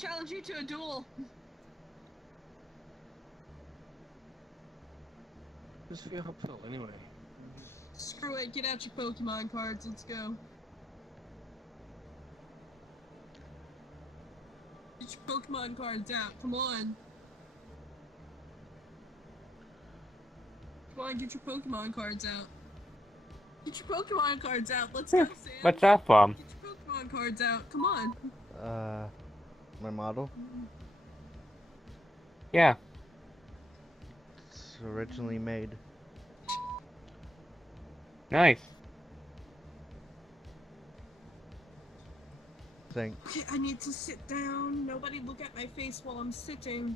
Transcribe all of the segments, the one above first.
challenge you to a duel. Just forget how to play anyway. Screw it, get out your Pokemon cards, let's go. Get your Pokemon cards out, come on. Come on, get your Pokemon cards out. Get your Pokemon cards out, let's go, Sam. What's that from? Get your Pokemon cards out, come on. My model? Yeah. It's originally made. Nice. Thanks. Okay, I need to sit down. Nobody look at my face while I'm sitting.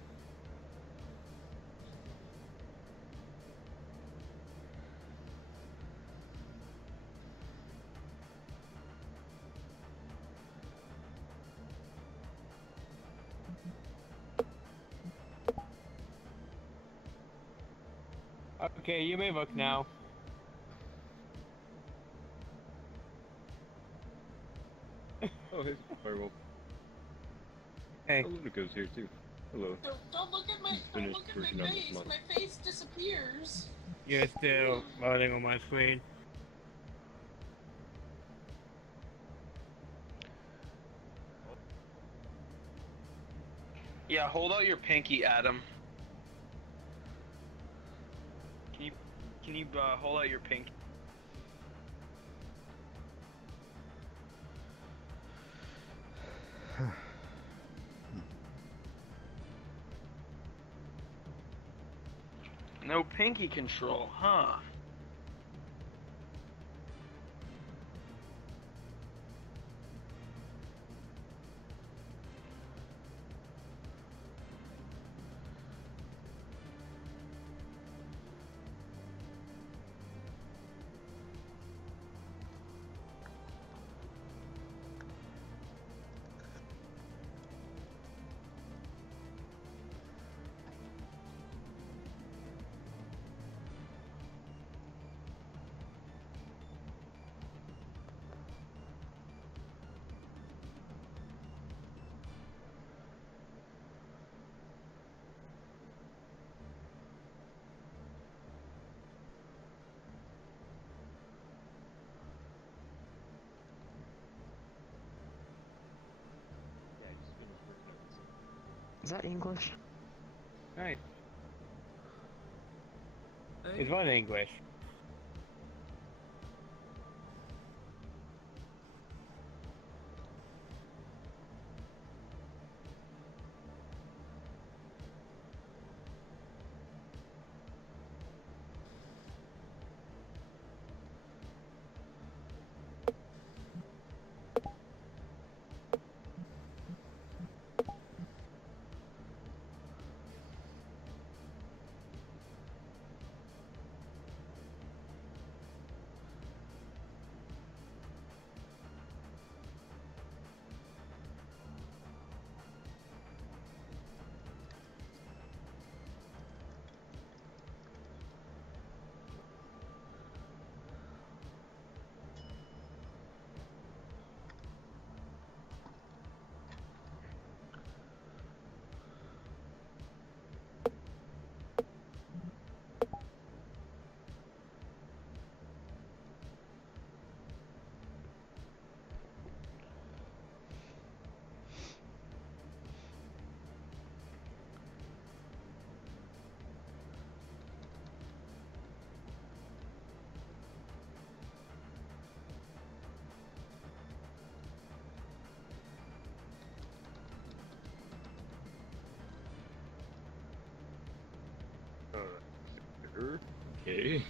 Okay, you may look now. Oh, hey, Firewolf. Hey. Oh, Lunica's here too. Hello. Don't look at my, don't look at my face. My face disappears. You're still loading on my screen. Yeah, hold out your pinky, Adam. Can you hold out your pinky? No pinky control, huh? Is that English? Right. It's one English. Okay.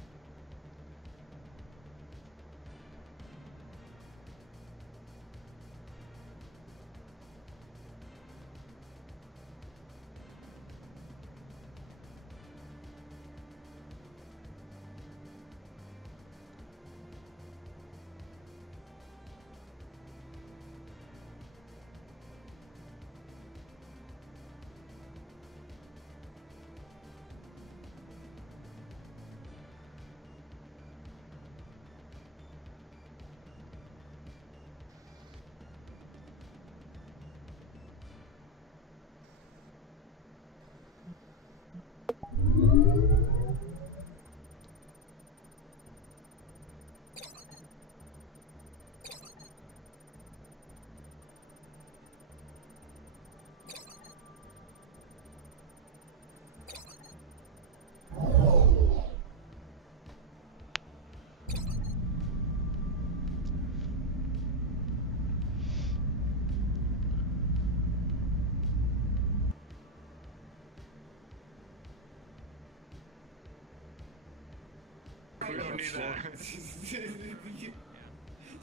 We don't need that.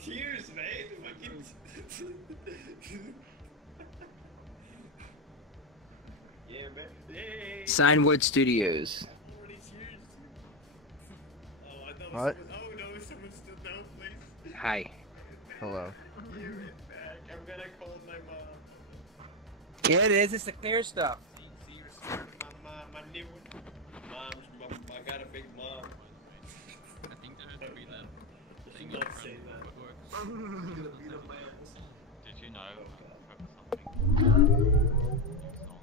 Cheers, mate. Fucking. Yeah, man. Hey. ScrinnodStudios. What? Oh no, someone stood down, please. Hi. Hello. I'll be right back. I'm gonna call my mom. Yeah, it is. It's the clear stuff. See your my new one. I got a big mom. I think there has to be that thing Not on say that. works. You're gonna be the man. Did you know?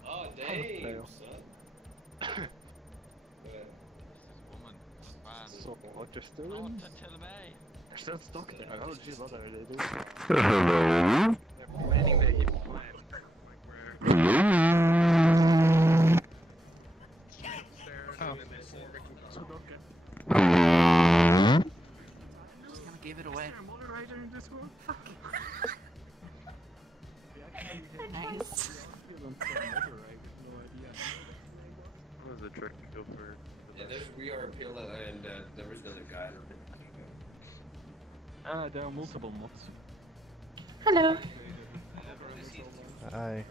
Oh, damn, son. This woman, man. So what you're still Oh, in? tell me. You're still stuck there. How did you what are they doing? Hello? They're planning that you plan. Just gonna give it away. Nice. What was the trick to go for? Yeah, there's We Are Appeal and there was another guy. There are multiple mods. Hello. Hi.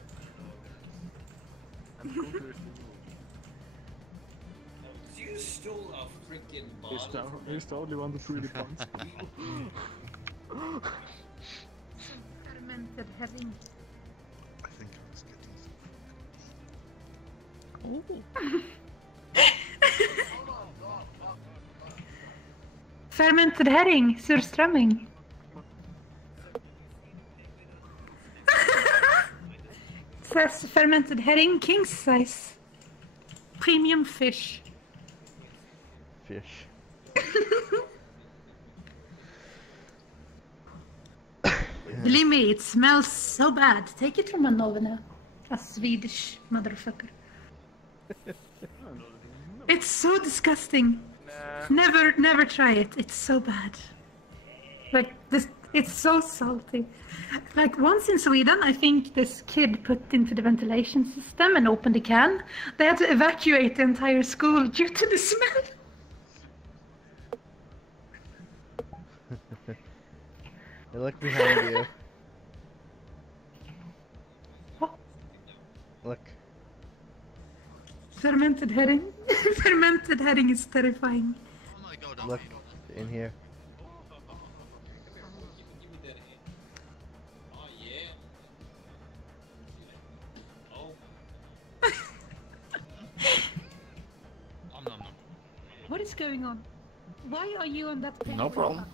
You stole a freaking bottle. He's the only one that really punts. Fermented heavy. I think I was getting Fermented herring, surströmming. Says fermented herring, king size. Premium fish. Fish. Believe me, it smells so bad. Take it from a novena. A Swedish motherfucker. It's so disgusting. Never try it. It's so bad. Like this, it's so salty. Like once in Sweden, I think this kid put into the ventilation system and opened the can. They had to evacuate the entire school due to the smell. Hey, look behind you. Look. Fermented herring. Fermented herring is terrifying. Oh my god, I'm Look in here. Give me that. Oh, yeah. Oh. Nom. What is going on? Why are you on that page? No problem.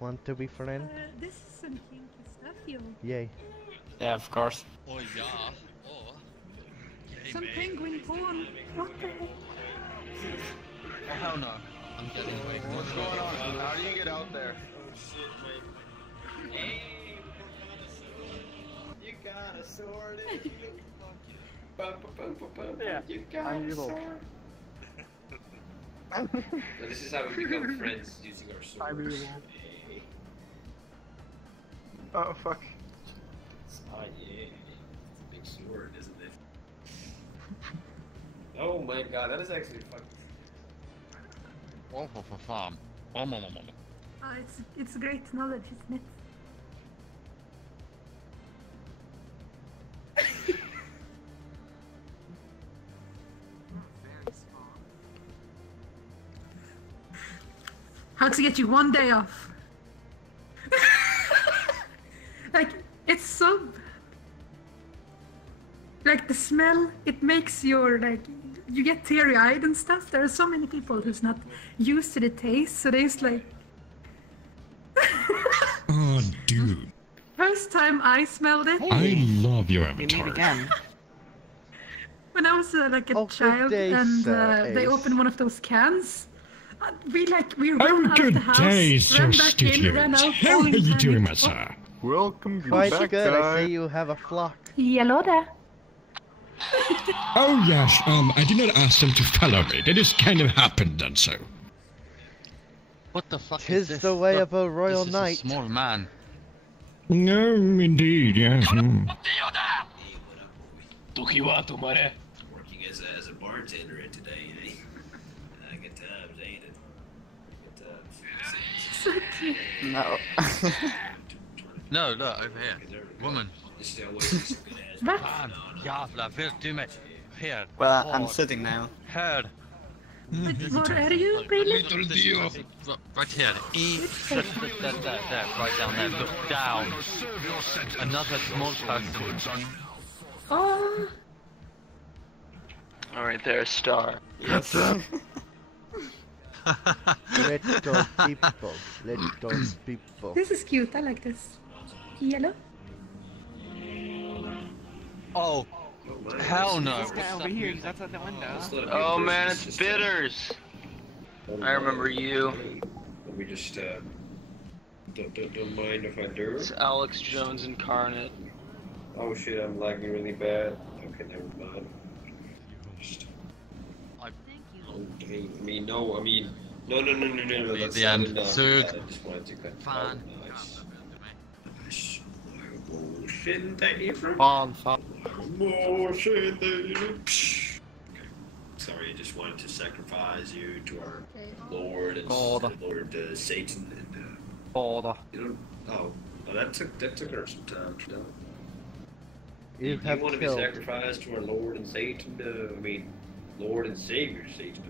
Want to be friend? This is some kinky stuff, yo. Yay. Yeah, of course. Oh yeah. Oh. Yay, Some mate. penguin porn. What the heck? Oh, hell no. I'm getting away. What's going on? How do you get out there? Oh, shit, mate. Hey, you got a sword in you. Yeah, You got I'm a evil. sword. So this is how we become friends using our swords. I'm evil. Hey. Oh, fuck. Oh yeah, it's a big sword, isn't it? Oh my god, that is actually fucking. Oh, for farm. Oh, mama. It's great knowledge, isn't it? How to get you one day off? Like, it's so bad. Like, the smell, it makes your, like, you get teary-eyed and stuff. There are so many people who's not used to the taste, so there's like... Oh, dude. First time I smelled it, I love your We meet avatar. again. when I was like a Oh, good child, day, and sir, they Ace. opened one of those cans. We ran Oh, out of good the house, day, ran Sir back in, ran Studios. out, How all are in you doing, my panic. sir? Welcome Quite back, good. I guy. see you have a flock. Hello there. Oh, yes, I did not ask them to follow me. They just kind of happened and so. What the fuck Tis is this? the way Look, of a royal this is knight. a small man. No, indeed, yes. Hey, what up, boy? Working as a bartender in today, eh? Good times, ain't it? Good times. So cute. No. No, look, over here. Woman. What? Fan, jävla, vill du mig? Här. Well, I'm sitting now. Här. Where are you, really? Right here. There, right down there. Look down. Another small person. Oh. Alright, there, star. Yes. Let those people. Let those people. This is cute. I like this. Yellow. Oh, hell no. This guy over here, he's outside the window. Oh man, it's Bitters. I remember you. Let me just don't mind if I do. It's Alex Jones incarnate. Oh shit, I'm lagging really bad. Okay, never mind. No. That's The end. not enough. Sug. I just wanted to cut. Fan. Bullshit, David. Fan. Bullshit, David. Sorry, I just wanted to sacrifice you to our Lord and Order. Lord Satan and Order. you know. Oh, that took her some time. You know? You have want to be killed. sacrificed to our Lord and Satan? I mean, Lord and Savior Satan.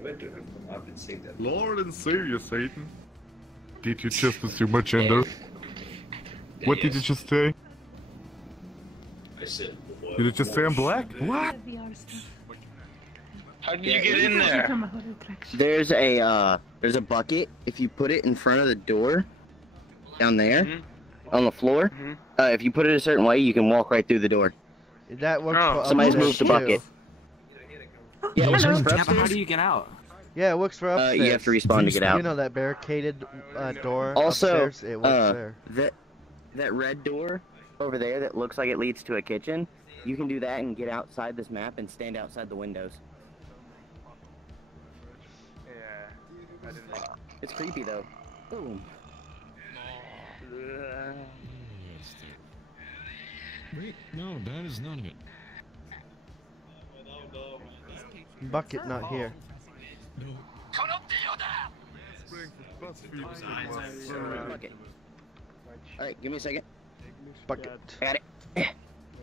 I've been saying that. Lord and Savior Satan. Did you just assume my gender? What did you just say? I said. Did it just say I'm black? What? How did you get in there? There's a bucket. If you put it in front of the door, down there, on the floor, if you put it a certain way, you can walk right through the door. That works for Somebody's upstairs moved the too. bucket. Yeah, it works for Yeah, but how upstairs. do you get out? Yeah, it works for upstairs. You have to respawn to get out. You know that barricaded door Also, upstairs? It works there. that red door over there that looks like it leads to a kitchen, you can do that and get outside this map and stand outside the windows. Yeah, I didn't know. It's creepy though. Boom. Wait, no, that is none of it. Bucket not here. No. Bucket. Alright, give me a second. Bucket. Got it.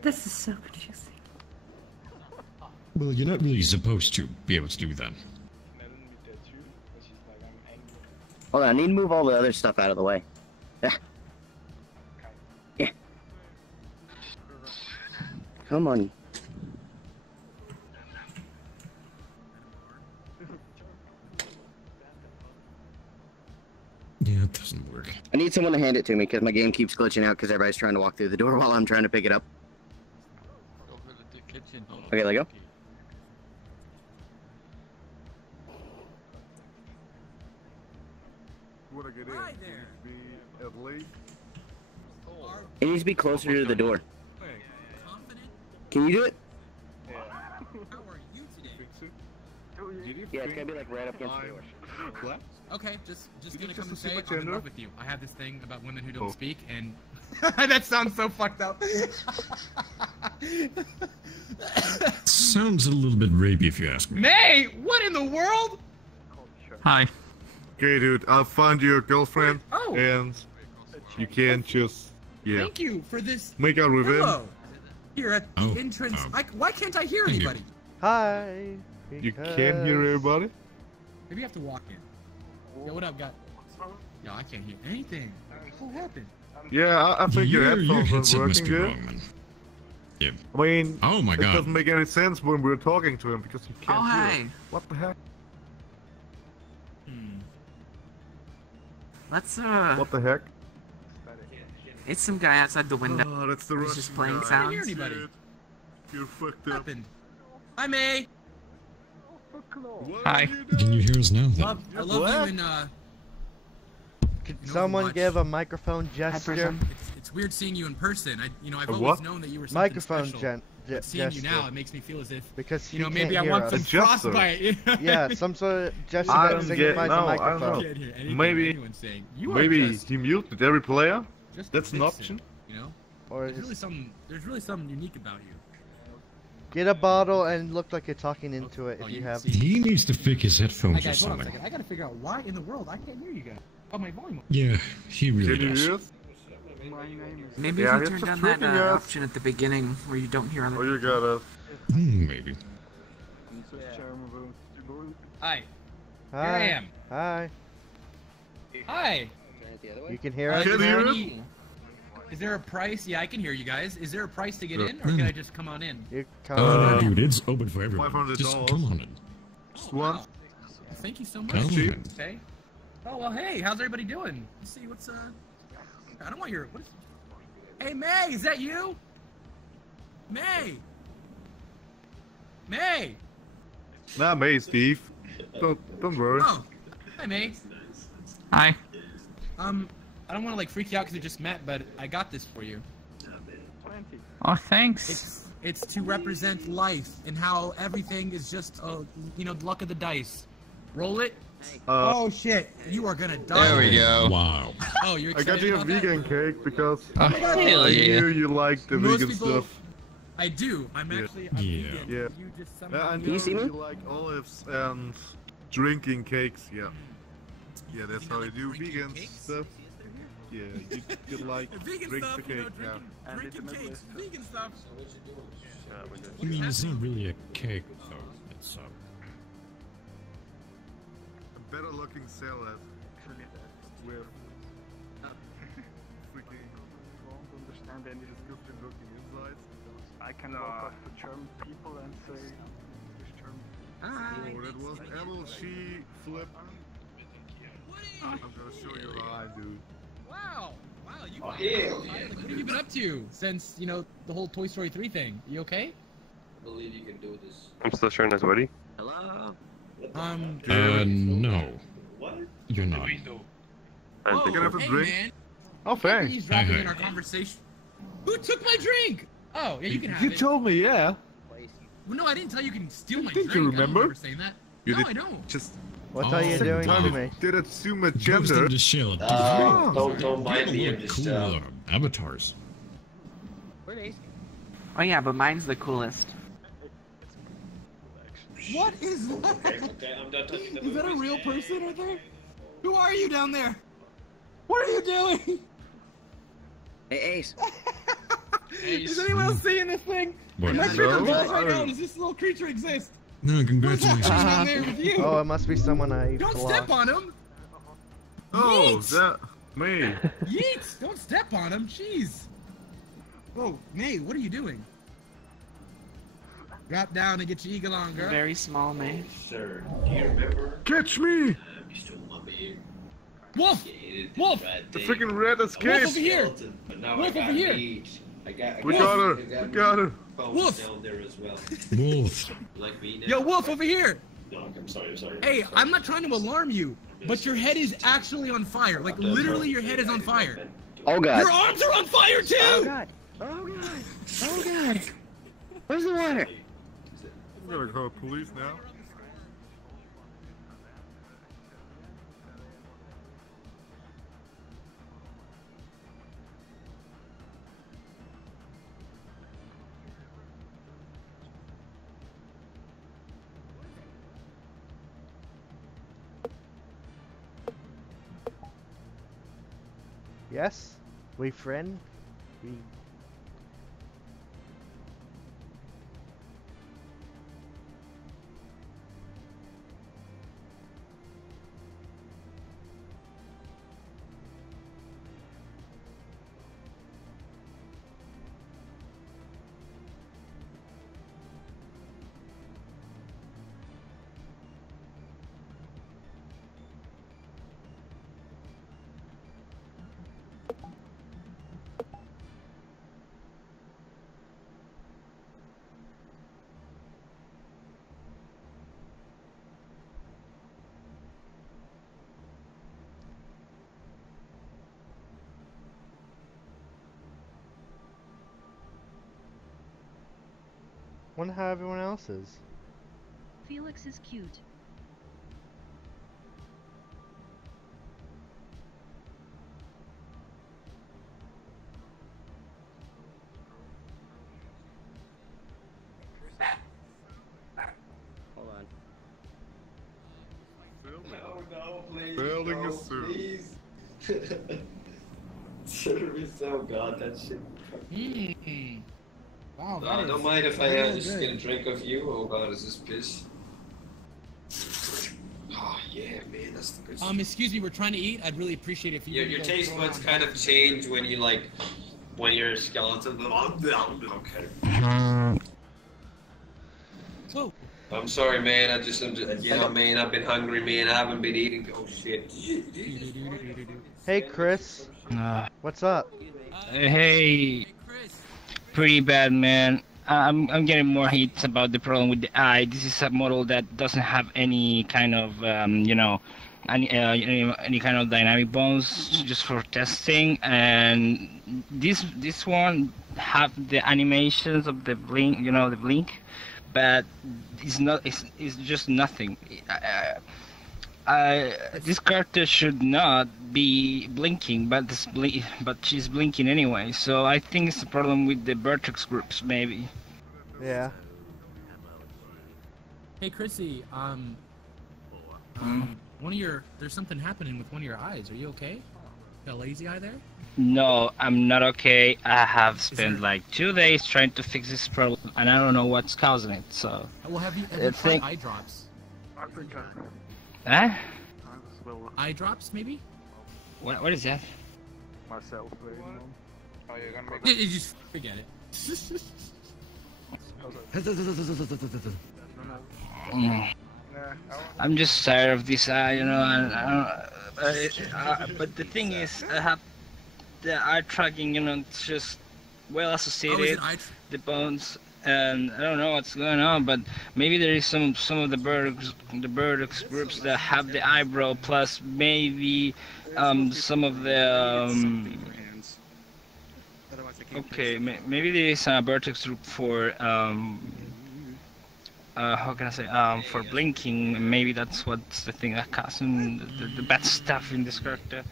This is so confusing. Well, you're not really supposed to be able to do that. Hold on, I need to move all the other stuff out of the way. Yeah. Yeah. Come on. Yeah, it doesn't work. I need someone to hand it to me because my game keeps glitching out because everybody's trying to walk through the door while I'm trying to pick it up. Okay, there you go. Hi there. Be at least. It needs to be closer to the door. Can you do it? Yeah, it's gotta be like right up against the door. What? Okay, just gonna come and assume say a I'm in gender? love with you. I have this thing about women who don't speak, and that sounds so fucked up. Sounds a little bit rapey if you ask me. May, what in the world? Hi. Okay, dude, I'll find you a girlfriend, Oh. and you can just, Thank you for this. make out with him. Hello. Here at the Oh, entrance. oh. Why can't I hear Thank you. anybody? Hi. You can't hear everybody? Maybe you have to walk in. Yo, what up, guy? Yo, I can't hear anything. What happened? Yeah, I think your Your headphones aren't headset must working be good. wrong, man. Yeah. I mean, Oh my it god. doesn't make any sense when we're talking to him because you can't Oh, hear hi. him. What the heck? Let's What the heck? it's some guy outside the window. Oh, that's the He's Russian just playing guy. I can't hear sounds. anybody. You're fucked What up. happened? Hi, May. What Hi. are you Can doing? you hear us now then? I love What? you in Could in someone Overwatch. give a microphone gesture? It's weird seeing you in person. I've A always what? known that you were something Microphone special. But seeing you now, gesture. it makes me feel as if Because you he know maybe I can't hear want us. some A gesture. frostbite. Yeah, some sort of gesture I that don't get- signifies no, a I don't microphone. know. Can't hear anything Maybe- anyone's saying. You are Maybe just, he muted every player? just That's an vixen, option. You know, Or there's really something unique about you. Get a bottle and look like you're talking into it if you have. He needs to fix his Hey headphones or guys, hold on a something. second. I gotta figure out why in the world I can't hear you guys. Oh, my volume. Yeah, he really Can you does. hear us? Maybe Yeah, if you it's turned just on that freaking us. option at the beginning where you don't hear Oh, other you got us. Maybe. Hi. Hi. Here I am. Hi. Hi. You can hear us? Is there any... Is there a price? Yeah, I can hear you guys. Is there a price to get in, or can I just come on in? You come on in. Dude, it's open for everyone. $500. Just come on in. Just one. Wow. Thank you so much. Come on. Okay. Oh well, hey, how's everybody doing? Let's see what's I don't want your what is. Hey May, is that you? May. May. Not me, Steve. Don't worry. Oh. Hi May. Hi. I don't want to like freak you out because we just met, but I got this for you. Oh, thanks. It's to represent life and how everything is just, you know, luck of the dice. Roll it. Oh shit! You are gonna die. There we go. Wow. Oh, you're I got excited you a about that? vegan cake because Oh, I hell yeah. knew you liked the Most vegan people- stuff. I do. I'm actually. I'm Yeah. vegan. Yeah. You just Yeah, somehow. I you know see me? you like olives and drinking cakes. Yeah. Yeah, that's how you do Drinking vegan cakes? stuff. Yeah, you like Vegan drink stuff, the you know, cake. Yeah. drinking cakes, vegan stuff. I mean, it's not really a cake, though. It's A better looking salad with freaking understand any disgusting looking insides. I can walk up to German people and say English German. Oh, that was Emil. She flipped. I'm gonna show you a line, dude. Wow. Wow. You. Oh, hell Like, yeah. what have you been up to since the whole Toy Story 3 thing? You okay? I believe you can do this. I'm still sharing this buddy. Hello? no. What? You're not. Oh, You can have a hey, drink. man. Oh, thanks. He's dropping Hey, in our hey. conversation. Who took my drink? Oh, yeah, you can have You it. told me, yeah. Well, no, I didn't tell you can steal my Didn't drink. you I don't remember? remember saying that. You No, did I don't. just What Oh, are you doing time to me? did assume a Ghost gender. in the Shell. Dude, Don't mind me. I'm really just. cool avatars. Oh yeah, but mine's the coolest. What is that? Okay, I'm done touching the Is that a movies. real person right there? Who are you down there? What are you doing? Hey, Ace. Is anyone else seeing this thing? What? My trigger No? balls right now. Does this little creature exist? No, Who's congratulations. happening down there with you? Oh, it must be someone I Don't blocked. step on him! Oh, Yeet. that me. Yeet! Don't step on him, jeez! Whoa, May, what are you doing? Drop down and get your eagle on, girl. Very small, man. Sir, do you remember? Catch me! You stole my beer. Wolf! You hated Wolf! red The day. freaking red Wolf escaped. over here! Skeleton, but now Wolf I got over here. meat. I got We got her. I We got her. bones Wolf. down there as well. Wolf. Like me now? Yo, Wolf, over here! No, I'm sorry. Hey, I'm not trying to alarm you, but your head is actually on fire. Like, literally, your head is on fire. Oh god. Your arms are on fire, too! Oh god. Oh god. Oh god. Where's the water? I'm gonna call police now. Yes? We friend? We... Wonder how everyone else is. Felix is cute. please. Service, oh god, that shit. Wow, I don't mind if I just get a drink of you. Oh god, is this piss? Oh yeah, man, that's the good stuff. Excuse me, we're trying to eat. I'd really appreciate it if you. Your taste buds kind of change when you when you're a skeleton. Okay. Whoa. I'm sorry, man. I'm just, man. I've been hungry, man. I haven't been eating. Oh shit. Hey, Chris. What's up? Hey, pretty bad, man. I'm getting more hits about the problem with the eye. This is a model that doesn't have any kind of, any kind of dynamic bones, just for testing. And this one have the animations of the blink, the blink, but it's not. It's just nothing. This character should not be blinking, but she's blinking anyway. So I think it's a problem with the vertex groups, maybe. Yeah. Hey, Chrissy. There's something happening with one of your eyes. Are you okay? Got a lazy eye there? No, I'm not okay. I have spent like 2 days trying to fix this problem, and I don't know what's causing it. So. Well, have you tried eye drops? Huh? Eye drops, maybe? What is that? Myself, Oh, you're gonna make You just forget it. I'm just tired of this eye, but the thing is, I have the eye tracking, it's just well associated, the bones, and I don't know what's going on, but maybe there is some of the vertex groups that have the eyebrow, plus maybe some of the okay, maybe there is a vertex group for how can I say, for blinking. Maybe that's what's the thing that causing the bad stuff in this character.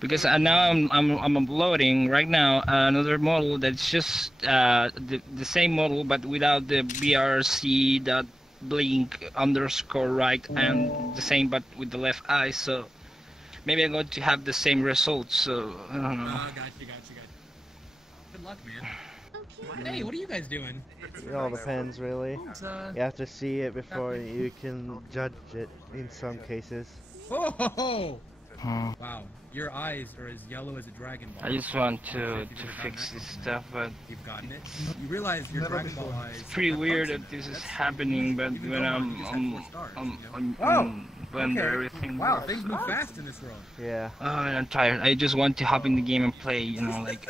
Because now I'm uploading right now another model that's just the same model but without the VRC.blink_right and the same but with the left eye. So maybe I'm going to have the same results. So I don't know. Got you. Good luck, man. Hey, what are you guys doing? It all depends, really. You have to see it before you can judge it in some cases. Oh! Wow, your eyes are as yellow as a Dragon Ball. I just want to fix this stuff, but you've gotten it. You realize your Dragon Ball eyes. It's pretty weird that this is happening, but when I'm Blender, everything. Wow, things move fast in this world. Yeah. Oh, I'm tired. I just want to hop in the game and play, like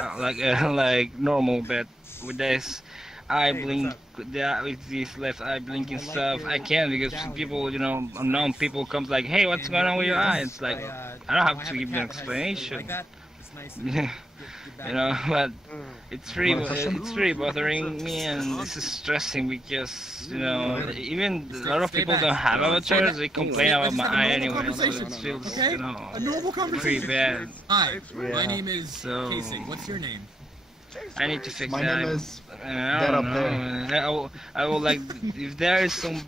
normal, but with this eye blink, with this left eye blinking stuff, I can't because people, unknown people comes like, hey, what's going on with your eye? It's like, I don't have to give you an explanation. But it's really bothering me, and this is stressing because, even a lot of people don't have avatars, they complain about my eye anyway, so it feels, pretty bad. Hi, my name is Casey. What's your name? I need to fix My that. name is that up there. I will like, if there is someone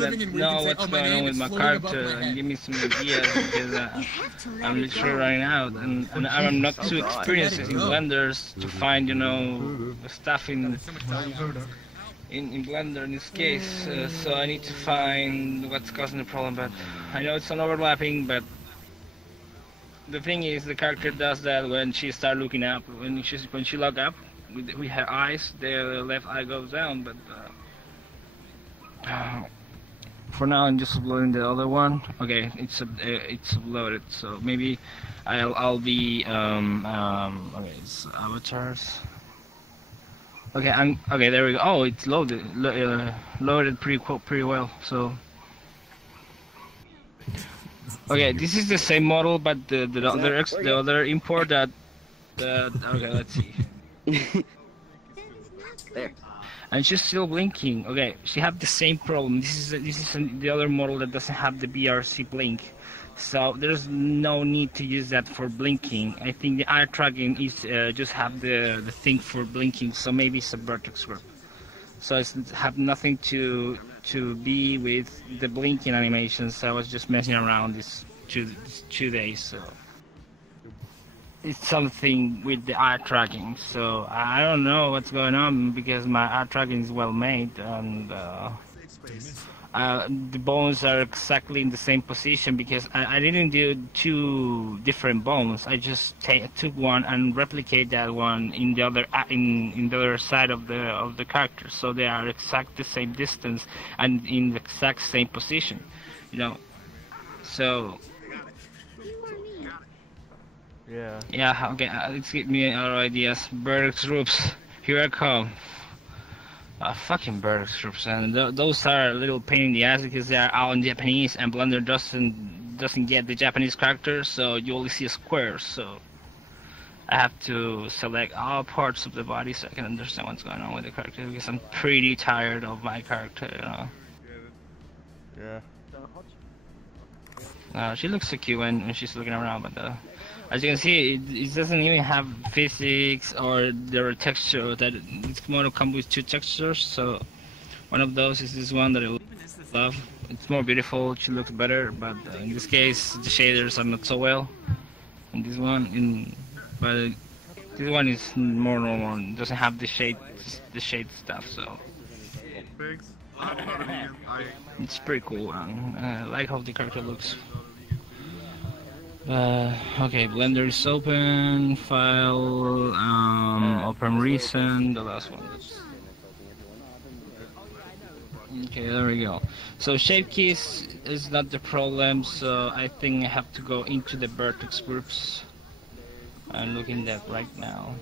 that knows what's going on with my character and give me some ideas, because I'm literally running out, and I'm not too experienced in Blenders to find, stuff in Blender in this case, so I need to find what's causing the problem, but I know it's an overlapping, but the thing is, the character does that when she starts looking up. When she log up with her eyes, the left eye goes down. But for now, I'm just uploading the other one. Okay, it's uploaded. So maybe I'll be okay. It's avatars. Okay, okay. There we go. Oh, it's loaded. Loaded pretty well. So. Okay, this is the same model, but the other import that okay, let's see. There. And she's still blinking. Okay, she have the same problem. This is the other model that doesn't have the BRC blink, so there's no need to use that for blinking. I think the eye tracking is just have the thing for blinking, so maybe it's a vertex group. So it's have nothing to be with the blinking animations. I was just messing around this 2 days. So it's something with the eye tracking. So I don't know what's going on because my eye tracking is well made and. The bones are exactly in the same position because I didn't do 2 different bones. I just took one and replicate that one in the other in the other side of the character, so they are exact the same distance and in the exact same position, you know. So yeah, okay. Let's give me other ideas. Berg's groups, here I come. Fucking Berg's groups, and those are a little pain in the ass because they are all in Japanese, and Blender doesn't get the Japanese characters, so you only see a square. So I have to select all parts of the body so I can understand what's going on with the character because I'm pretty tired of my character, you know. She looks so cute when she's looking around, but as you can see, it doesn't even have physics or the texture. That this model comes with 2 textures, so one of those is this one that I love. It's more beautiful, she looks better, but in this case, the shaders are not so well. And this one, but this one is more normal. It doesn't have the shade stuff, so it's pretty cool. I like how the character looks. Okay, Blender is open, file, open recent, the last one. Okay, there we go. So shape keys is not the problem, so I think I have to go into the vertex groups. I'm looking at that right now.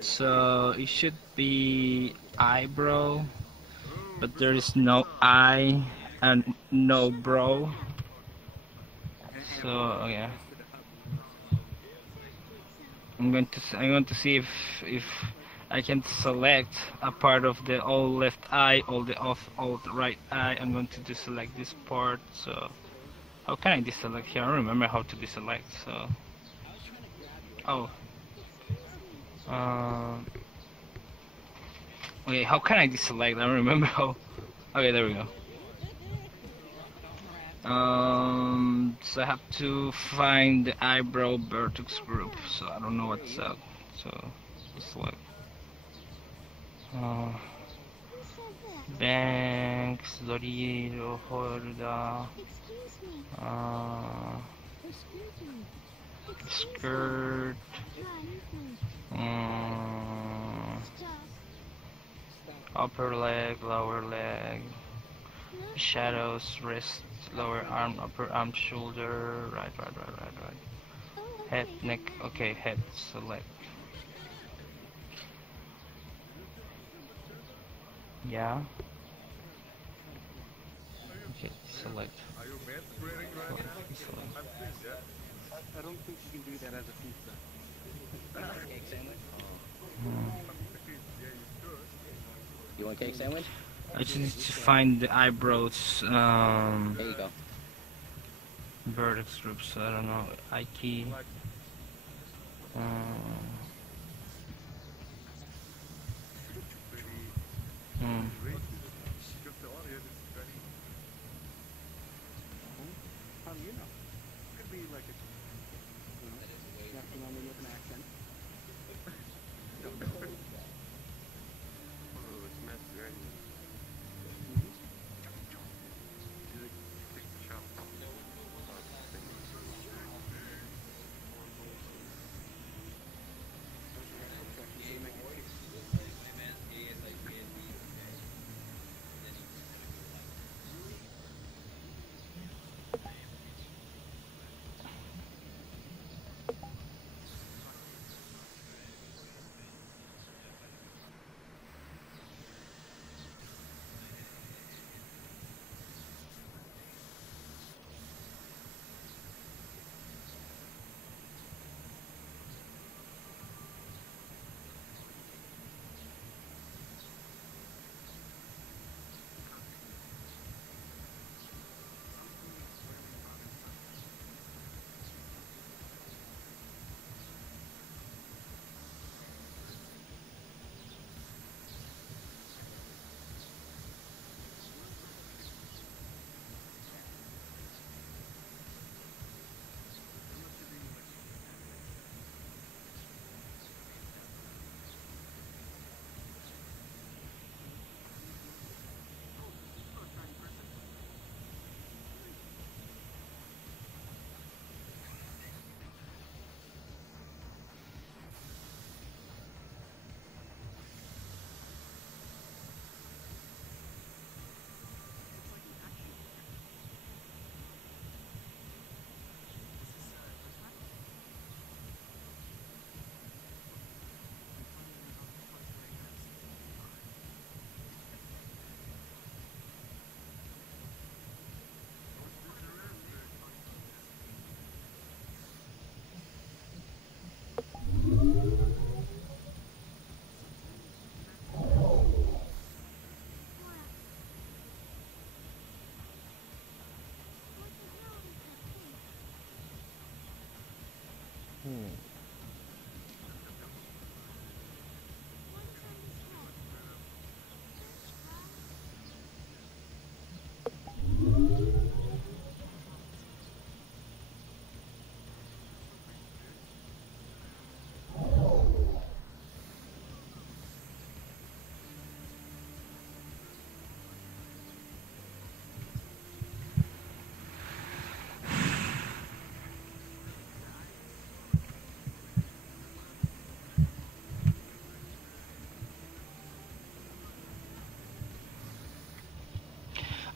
So it should be eyebrow, but there is no eye and no brow. So yeah, I'm going to see if I can select a part of the all left eye, all the right eye. I'm going to deselect this part. So how can I deselect here? I don't remember how to deselect. So okay, how can I deselect? I don't remember how. Okay, there we go. So I have to find the eyebrow vertex group, so I don't know what's up. So select banks, Dorito, Horda, skirt, upper leg, lower leg, shadows, wrist, lower arm, upper arm, shoulder, right. Head, neck, okay, head, select. Yeah. Okay, select. I don't think you can do that as a pizza. Cake sandwich? You want cake sandwich? I just need to find the eyebrows, There you go. vertex groups, I don't know, eye key. Could be like a nothing on with an accent.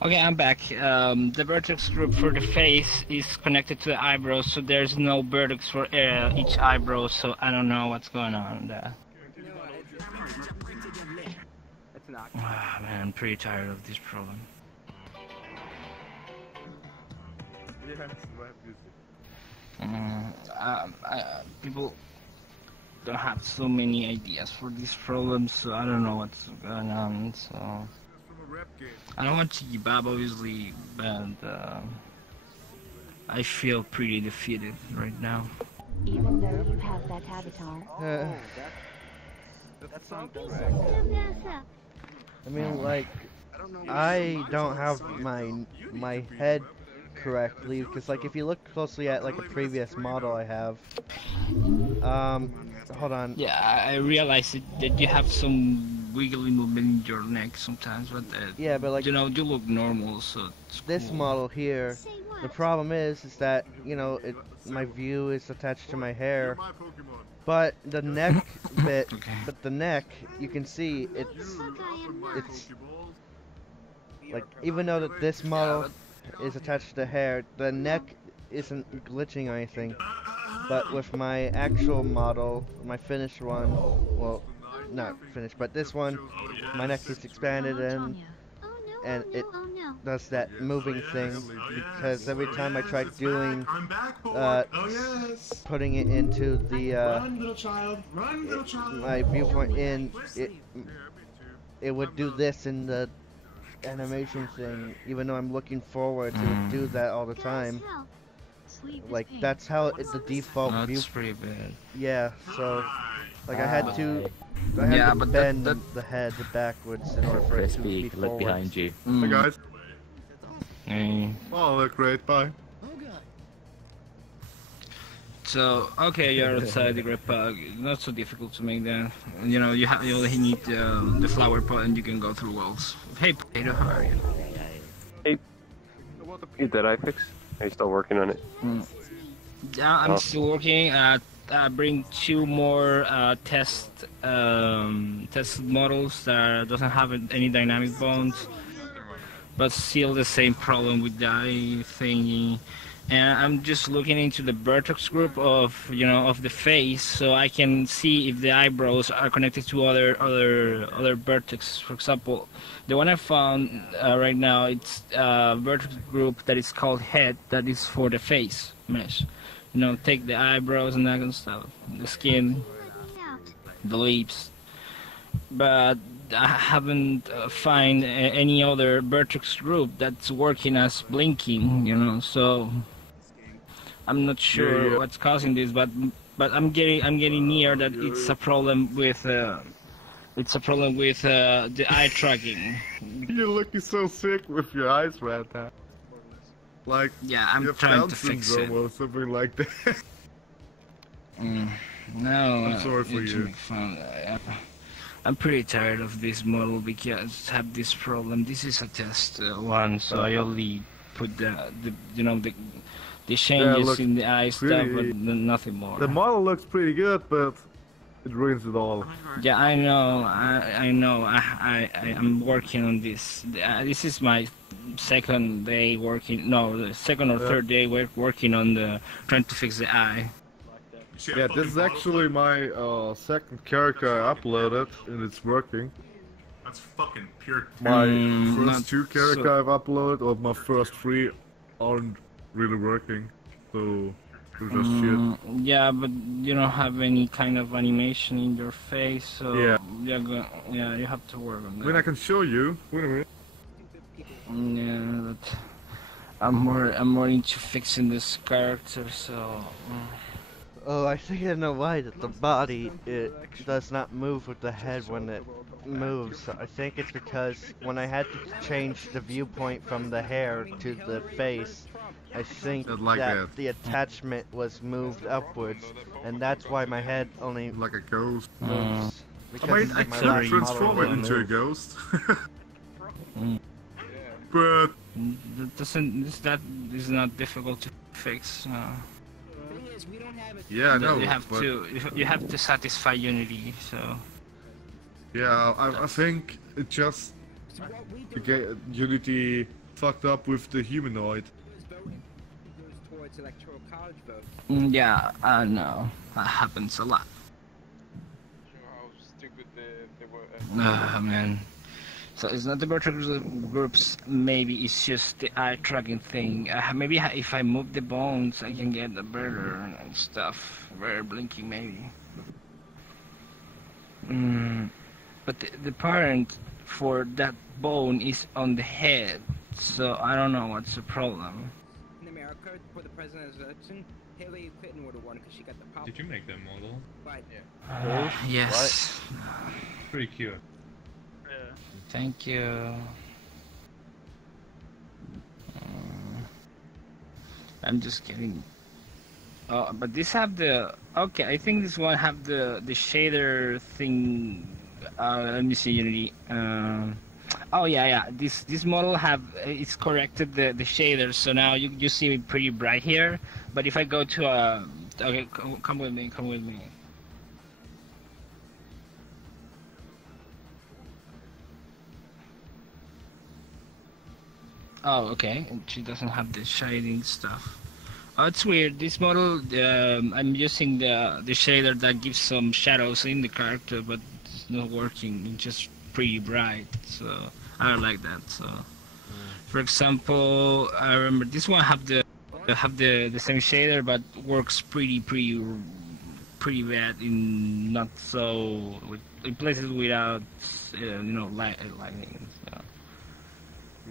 Okay, I'm back. The vertex group for the face is connected to the eyebrows, so there's no vertex for each eyebrow, so I don't know what's going on there. It's not. Man, I'm pretty tired of this problem. People don't have so many ideas for these problems, so I don't know what's going on, so... I don't want to give up, obviously, but I feel pretty defeated right now. Even though you have that avatar. That sounds I mean, like, I don't have my head correctly, because, like, if you look closely at, like, a previous model I have, hold on. Yeah, I realize that you have some wiggly movement in your neck sometimes, but yeah, but like, you know, you look normal, so it's this cool. model here, the problem is that, you know, my view is attached to my hair, but the neck bit, but the neck, you can see it's like, even though that this model is attached to the hair, the neck isn't glitching or anything. But with my actual model, my finished one, well, not finished, but this one, my neck is expanded and it does that moving thing, because every time I try doing, putting it into the, my viewpoint in, it would do this in the animation thing, even though I'm looking forward to it do that all the time. Like, that's how the default view. That's pretty bad. Yeah, so, like, I had to bend the head backwards in order for it to be forward. Look behind you. Hey guys. Hey. Oh, look great, bye. So, okay, you're outside the great park. Not so difficult to make that. You know, you only need the flower pot and you can go through walls. Hey, Potato, how are you? Hey, did I fix? Are you still working on it? Yeah, I'm still working. Bring 2 more test models that doesn't have any dynamic bones, but still the same problem with the eye thingy. And I'm just looking into the vertex group of the face, so I can see if the eyebrows are connected to other vertex. For example, the one I found right now, it's a vertex group that is called head, that is for the face mesh. You know, take the eyebrows and that kind of stuff, the skin, the lips. But I haven't find any other vertex group that's working as blinking, you know, so I'm not sure what's causing this, but I'm getting near that it's a problem with the eye tracking. You're looking so sick with your eyes right now. Like, yeah, I'm trying to fix it or something like that. No, I'm sorry for you. I'm pretty tired of this model because I have this problem. This is a test one, so I only put the changes in the eye stuff, but nothing more. The model looks pretty good, but it ruins it all. Yeah, I know. I'm working on this. This is my second day working. No, the second or third day working on trying to fix the eye. Yeah, this is actually my second character I uploaded, and it's working. That's fucking pure. My first 2 characters I've uploaded, or my first 3, aren't really working, so they're just shit. Yeah, but you don't have any kind of animation in your face, so yeah, you have to work on that. I mean, I can show you. Wait a minute. Yeah, but I'm more into fixing this character, so. Oh, I think I know why that the body does not move with the head when it moves. I think it's because when I had to change the viewpoint from the hair to the face, I think that the attachment was moved upwards, and that's why my head only like a ghost moves. I mean, I can transform it into a ghost. But that is not difficult to fix. Yeah, I know. You have to satisfy Unity, so. Yeah, I think it just Unity fucked up with the humanoid. Towards electoral college vote. Yeah, I know. That happens a lot. How stupid they were. Man. So it's not the vertical groups, maybe it's just the eye tracking thing. Maybe if I move the bones, I can get the better and stuff. Rare blinking, maybe. But the parent for that bone is on the head, so I don't know what's the problem. In America, for the president's election, Hillary Clinton would have won because she got the power. Did you make that model? But Yes. Pretty cute. Thank you. I'm just kidding. Oh, but this have the... Okay, I think this one have the shader thing. Let me see, Unity. Oh yeah. This model have... It's corrected the shader, so now you see it pretty bright here. But if I go to okay, come with me. Oh, okay. And she doesn't have the shading stuff. Oh, it's weird. This model, I'm using the shader that gives some shadows in the character, but it's not working. It's just pretty bright, so I don't like that. So, for example, I remember this one have the same shader, but works pretty bad in not so in places without lighting. So.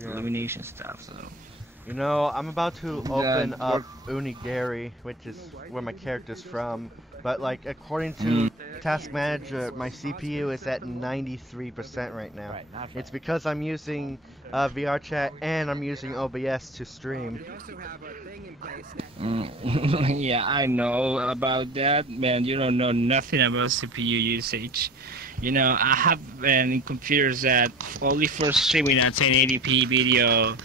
Yeah. Illumination stuff, so. You know, I'm about to open up Unigary, which is where my character's from, but like according to Task Manager, my CPU is at 93% right now. It's because I'm using VRChat and I'm using OBS to stream. Yeah, I know about that, man. You don't know nothing about CPU usage. You know, I have been in computers that only for streaming a 1080p video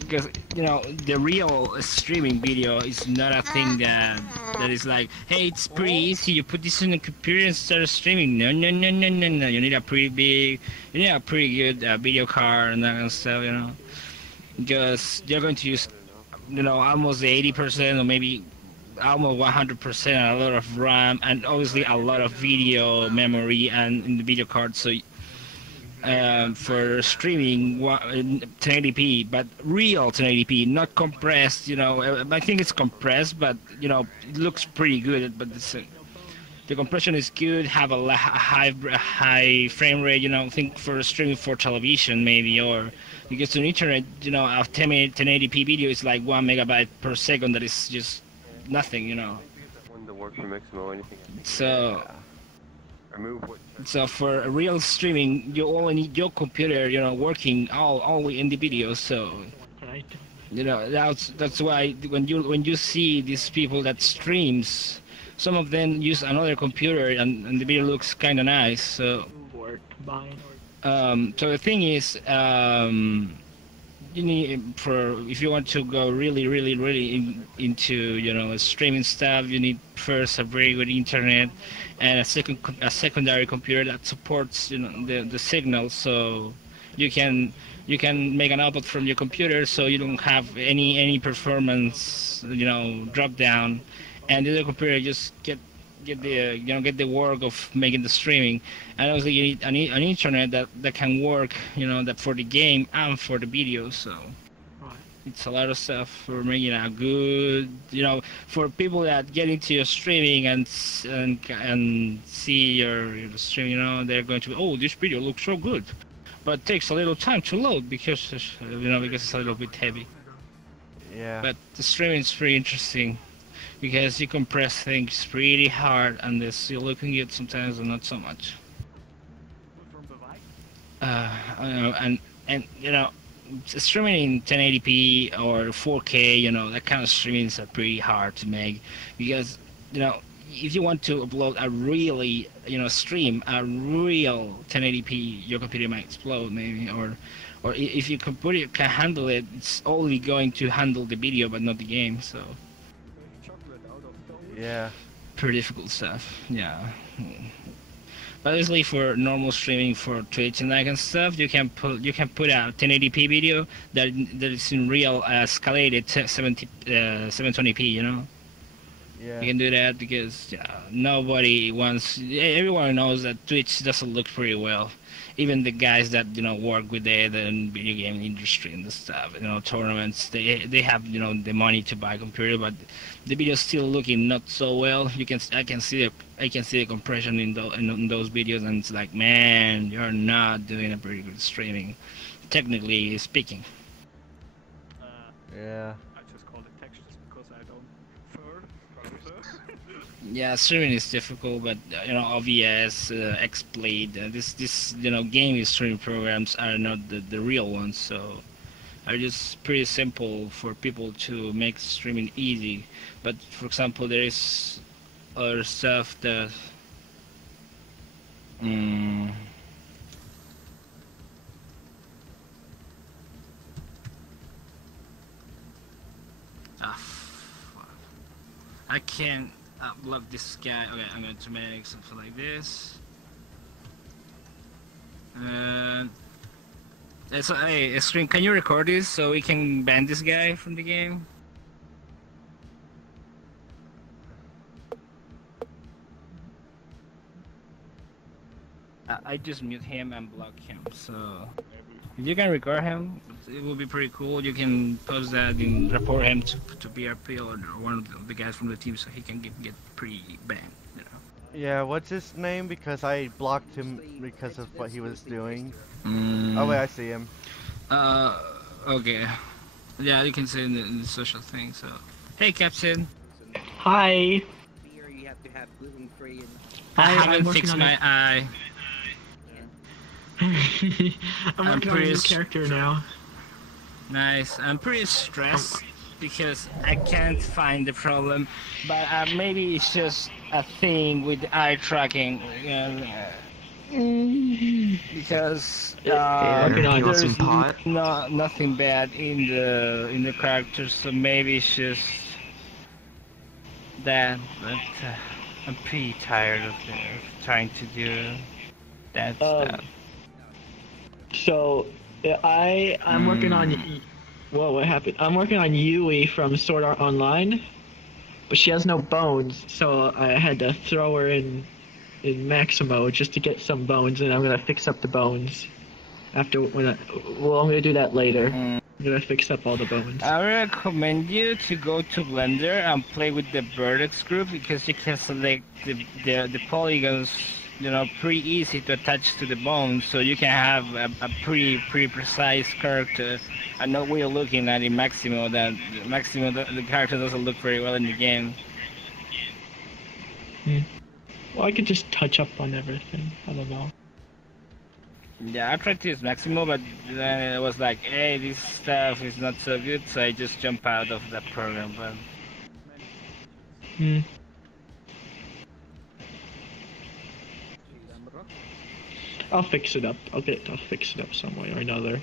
because, you know, the real streaming video is not a thing that is like, hey, it's pretty easy, you put this in the computer and start streaming. No. You need a pretty good video card and that kind of stuff, you know. Because you're going to use, you know, almost 80% or maybe almost 100%, a lot of RAM, and obviously a lot of video memory and in the video card. So for streaming 1080p, but real 1080p, not compressed. You know, I think it's compressed, but you know, it looks pretty good. But the compression is good. Have a high frame rate. You know, I think for streaming for television maybe, or because on internet, you know, a 1080p video is like 1 megabyte per second. That is just nothing, you know. So for a real streaming, you only need your computer, you know, working all in the video. So you know, that's why when you see these people that streams, some of them use another computer and the video looks kind of nice. So so the thing is, you need, if you want to go really into, you know, streaming stuff, you need first a very good internet and a secondary computer that supports, you know, the signal, so you can make an output from your computer, so you don't have any performance, you know, drop down, and the other computer just get the work of making the streaming. And also you need an internet that can work, you know, that for the game and for the video. So it's a lot of stuff for making a good, you know, for people that get into your streaming and see your stream, you know, they're going to be, oh, this video looks so good, but it takes a little time to load because, you know, because it's a little bit heavy. Yeah. But the streaming is pretty interesting, because you compress things pretty hard and they're still looking good sometimes and not so much. And you know, streaming in 1080p or 4K, you know, that kind of streamings are pretty hard to make, because, you know, if you want to upload a really, you know, stream a real 1080p, your computer might explode maybe, or if your computer can handle it, it's only going to handle the video but not the game. So yeah, pretty difficult stuff. Yeah. Obviously, for normal streaming for Twitch and that kind of stuff, you can put a 1080p video that is in real escalated 720p. You know. Yeah. You can do that because nobody wants. Everyone knows that Twitch doesn't look pretty well. Even the guys that work with the video game industry and the stuff, tournaments, they have the money to buy a computer, but the video's still looking not so well. I can see the compression in those videos, and it's like, man, you're not doing a pretty good streaming, technically speaking. Yeah. I just called it text just because I don't Yeah, streaming is difficult, but OBS, XSplit, this game streaming programs are not the real ones, so are just pretty simple for people to make streaming easy. But for example, there is other stuff that I can't block this guy. Okay, I'm going to make something like this. So, hey, Screen, can you record this so we can ban this guy from the game? I just mute him and block him, so if you can record him, it will be pretty cool. You can post that and report him to BRP or one of the guys from the team so he can get pretty banned, Yeah, what's his name? Because I blocked him because of what he was doing. Oh wait, I see him. Okay. Yeah, you can say in the social thing, so. Hey, Captain. Hi. You have to have gluten-free and... I haven't fixed my eye. I'm working on a new character now. Nice. I'm pretty stressed because I can't find the problem, but maybe it's just a thing with eye tracking. Because there's nothing bad in the characters, so maybe it's just that. But I'm pretty tired of trying to do that stuff. So I'm working on. Whoa, what happened? I'm working on Yui from Sword Art Online, but she has no bones, so I had to throw her in Maximo just to get some bones, and I'm gonna fix up the bones after I'm gonna do that later. I'm gonna fix up all the bones. I recommend you to go to Blender and play with the vertex group because you can select the polygons, pretty easy to attach to the bones, so you can have a pretty precise character. I know we're looking at in Maximo that the character doesn't look very well in the game. Well, I could just touch up on everything. I don't know. Yeah, I tried to use Maximo, but then it was like, hey, this stuff is not so good, so I just jump out of that program. But I'll fix it up. I'll fix it up some way or another.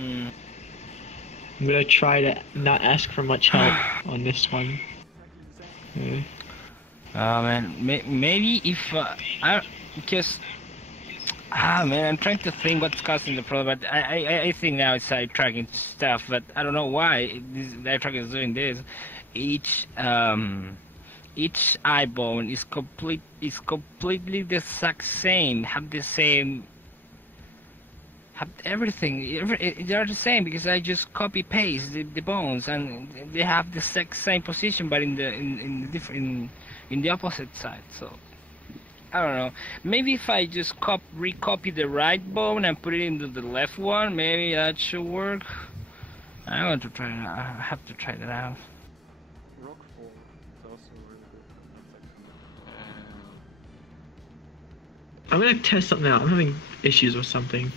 I'm gonna try to not ask for much help on this one. Man, maybe if man, I'm trying to think what's causing the problem, but I think now it's eye tracking stuff, but I don't know why the eye tracking is doing this. Each eye bone is completely the exact same, have everything. They're the same because I just copy paste the bones, and they have the exact same position, but in the opposite side. So I don't know. Maybe if I just recopy the right bone and put it into the left one, maybe that should work. I want to try. I have to try that out. I'm gonna test something out. I'm having issues with something.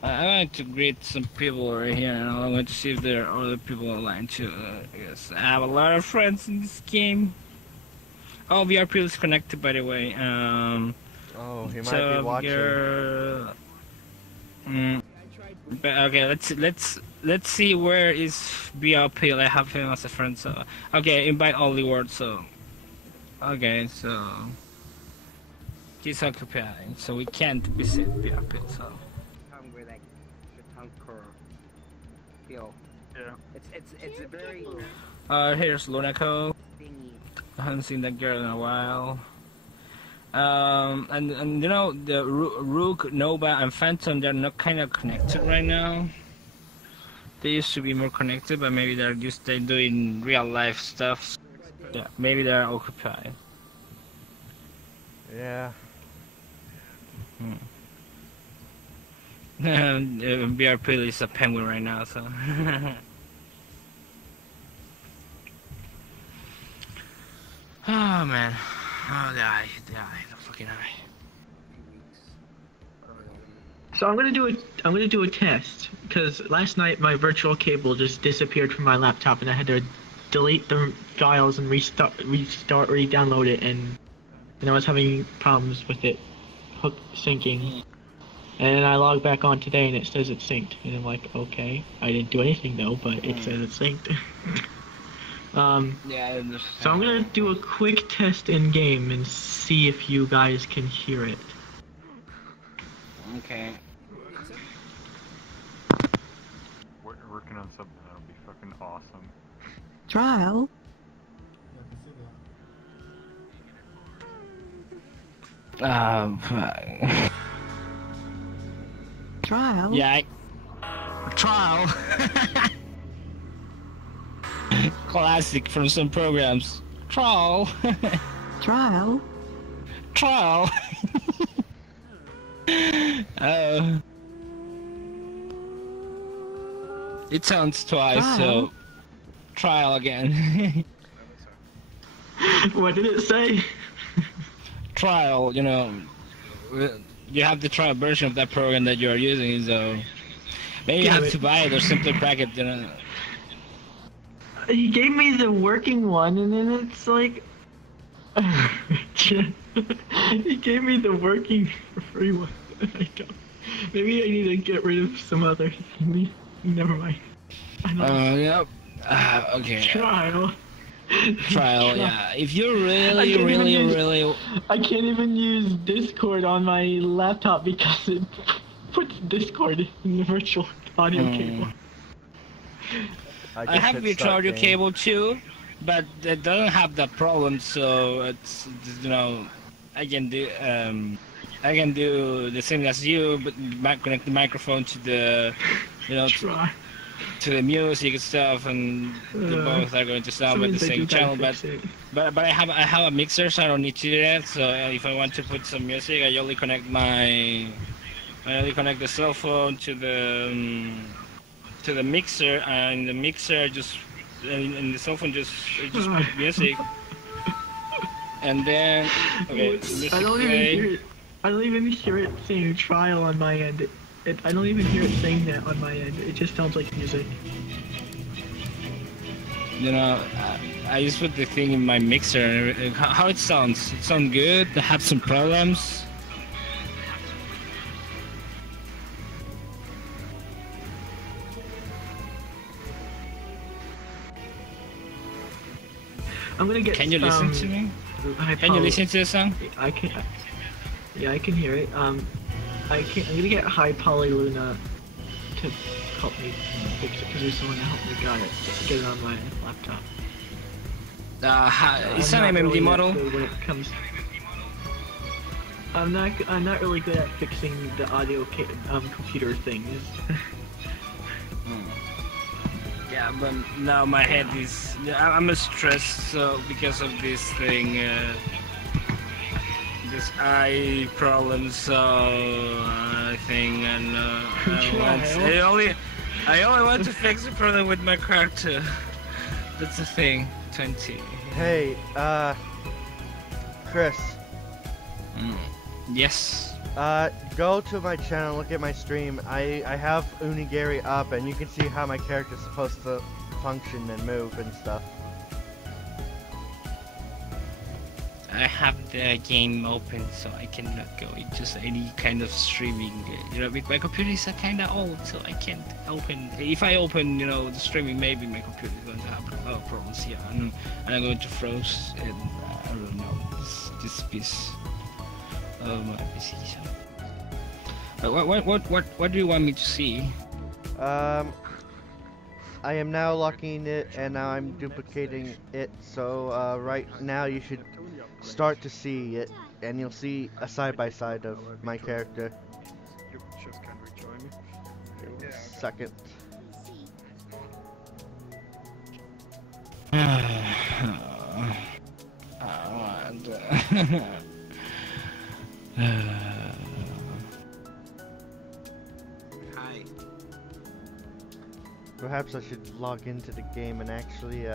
I'm going to greet some people right here, and I'm going to see if there are other people online too. I guess I have a lot of friends in this game. Oh, VRP is connected, by the way. Oh, he might be watching. But okay, let's see where is VRP. I have him as a friend, so okay, invite only word. So Okay, so he's occupied, so we can't visit VRChat. So. Where that Shatankur feel. Yeah. It's a very Here's Lunaco. thingy. I haven't seen that girl in a while. And you know the Rook, Nova, and Phantom, they're not kind of connected right now. They used to be more connected, but maybe they're doing real life stuff. Yeah, maybe they're occupied. Yeah. VRChat is a penguin right now, so. Oh man. Oh, the eye, the fucking eye. So I'm gonna do a test because last night my virtual cable just disappeared from my laptop and I had to delete the files and re-download it, and I was having problems with it syncing. And I logged back on today and it says it's synced, and I'm like, okay, I didn't do anything though, but it says it's synced. Yeah. So I'm gonna do a quick test in game and see if you guys can hear it. Okay. We're working on something that'll be fucking awesome. Trial. Trial. Yeah. Trial. Classic from some programs. Trial. Trial. Trial. It sounds twice, so trial again. What did it say? Trial, you know, you have the trial version of that program that you are using, so maybe you have to buy it or simply crack it, you know. He gave me the working one, and then it's like... He gave me the working free one. I don't... Maybe I need to get rid of some other... Never mind. Yep. Okay. Trial. Trial, yeah. If you're really... I can't even use Discord on my laptop because it puts Discord in the virtual audio cable. I have virtual audio cable too, but it doesn't have that problem, so it's, you know, I can do the same as you, but connect the microphone to the, you know, to the music and stuff, and they both are going to sound with the same channel. But I have a mixer, so I don't need to do that. So if I want to put some music, I only connect the cell phone to the mixer, and the mixer just and the cell phone just put music, and then okay. I don't even hear it saying trial on my end. I don't even hear it saying that on my end. It just sounds like music. You know, I just put the thing in my mixer. How it sounds? It sounds good. I have some problems. I'm gonna get. Can you listen to me? Can you listen to the song? I can. Yeah, I can hear it. I'm gonna get High Poly Luna to help me fix it because there's someone to help me get it on my laptop. It's an MMD model. When it comes, I'm not really good at fixing the audio computer things. Yeah, but now my head is... I'm stressed because of this thing, this eye problem, so I think, and I only want to fix the problem with my character. That's the thing. 20. Hey, Chris. Yes. Go to my channel, look at my stream. I have Unigiri up, and you can see how my character's supposed to function and move and stuff. I have the game open, so I cannot go into just any kind of streaming. You know, my computer is kind of old, so I can't open. If I open, you know, the streaming, maybe my computer is going to have problems here, and I'm going to freeze, and I don't know this piece of my PC. What do you want me to see? I am now locking it, and now I'm duplicating it. So right now you should start to see it, and you'll see a side-by-side of my character. Second. Hi. Perhaps I should log into the game and actually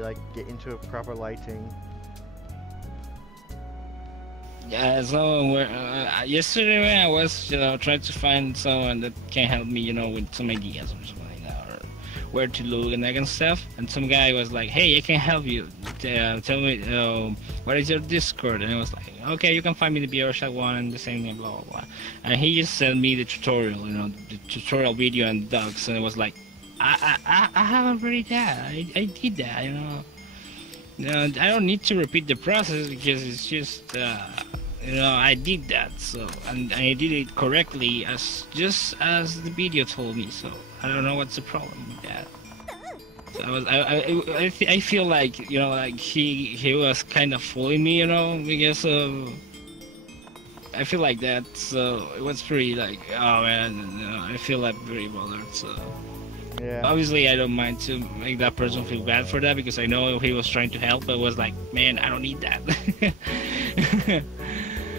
like get into a proper lighting. Yeah, someone yesterday when I was trying to find someone that can help me, with some ideas or something like that, or where to look and that kind of stuff. And some guy was like, "Hey, I can help you. Tell me what is your Discord?" And I was like, "Okay, you can find me the VRChat one and the same name, blah blah blah." And he just sent me the tutorial, the tutorial video and docs, and it was like, I have already that. I did that, I don't need to repeat the process because it's just, I did that. So, and I did it correctly just as the video told me. So I don't know what's the problem with that. So I feel like, like he was kind of fooling me, because I feel like that. So it was pretty like, oh man, I feel like very bothered. So. Yeah. Obviously, I don't mind to make that person feel bad for that because I know he was trying to help, but was like, man, I don't need that.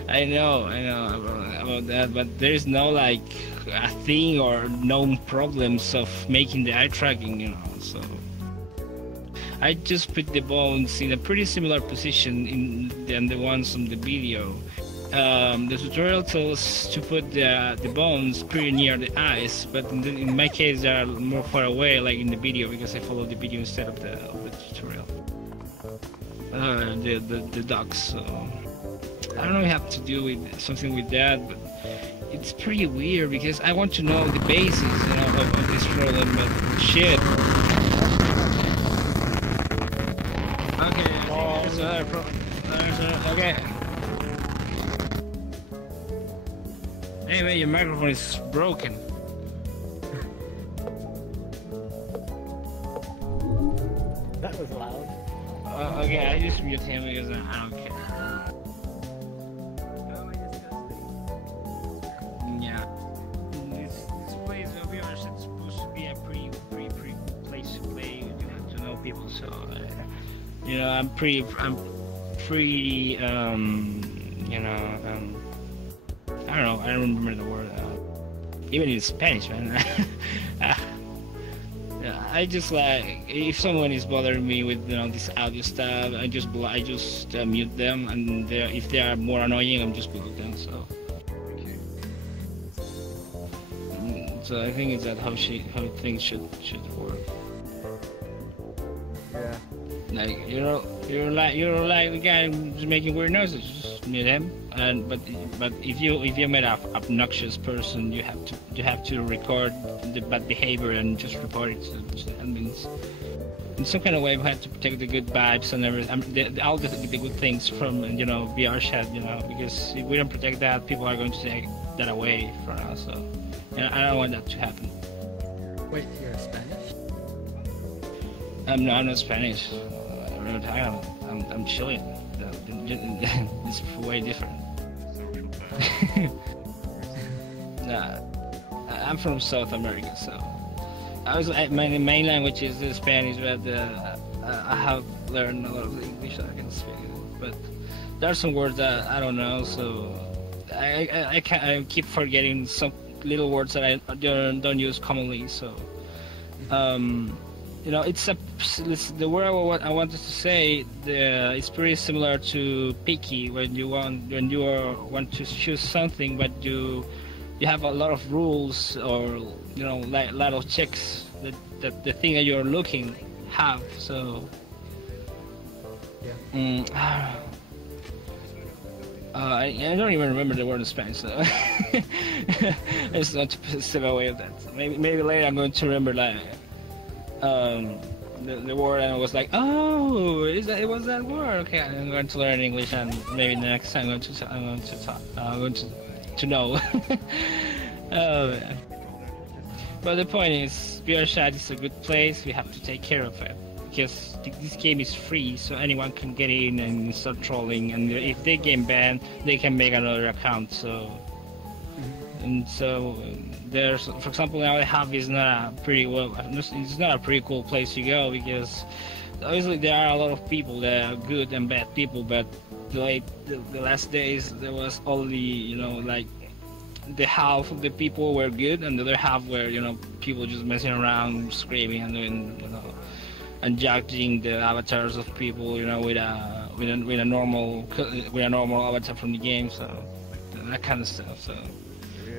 I know about that, but there's no like a thing or known problems of making the eye tracking, So I just put the bones in a pretty similar position than the ones on the video. The tutorial tells us to put the bones pretty near the eyes, but in my case they are more far away, like in the video, because I followed the video instead of the tutorial. The docs. So I don't know if it have to do with something with that, but it's pretty weird because I want to know the basis, of this problem. But shit. Okay. There's another problem. Okay. Anyway, your microphone is broken. That was loud. Okay, I just mute him because I don't care. Yeah. This place, to be honest, it's supposed to be a pretty place to play. You have to know people, so I'm pretty, I don't know, I don't remember the word. Even in Spanish, man. I just like, if someone is bothering me with this audio stuff, I just mute them, and if they are more annoying, I'm just block them. So I think it's that how things should work. Yeah. Like you're like the guy who's making weird noises. Just mute him. But if you met an obnoxious person, you have to record the bad behavior and just report it to the admins. In some kind of way, we have to protect the good vibes and everything, all the good things from VRChat, because if we don't protect that, people are going to take that away from us. So, and I don't want that to happen. Wait, you're Spanish? I'm not Spanish. I'm Chilean. It's way different. Nah, I'm from South America, so my main language is Spanish, but I have learned a lot of English that I can speak. But there are some words that I don't know, so I keep forgetting some little words that I don't use commonly. So it's the word I wanted to say. It's pretty similar to picky when you want to choose something, but you have a lot of rules or like a lot of checks that the thing that you're looking have. So I don't even remember the word in Spanish, so it's not to step away of that. So maybe later I'm going to remember that. the word, and I was like, oh, it was that word? Okay, I'm going to learn English, and maybe next time I'm going to know. Oh, man. But the point is, VRChat is a good place. We have to take care of it because this game is free, so anyone can get in and start trolling. And if they get banned, they can make another account. So, and so there's, for example, now the hub is not a pretty it's not a pretty cool place to go because obviously there are a lot of people that are good and bad people, but the last days there was only like the half of the people were good and the other half were people just messing around, screaming and doing and judging the avatars of people with a normal avatar from the game, so that kind of stuff. So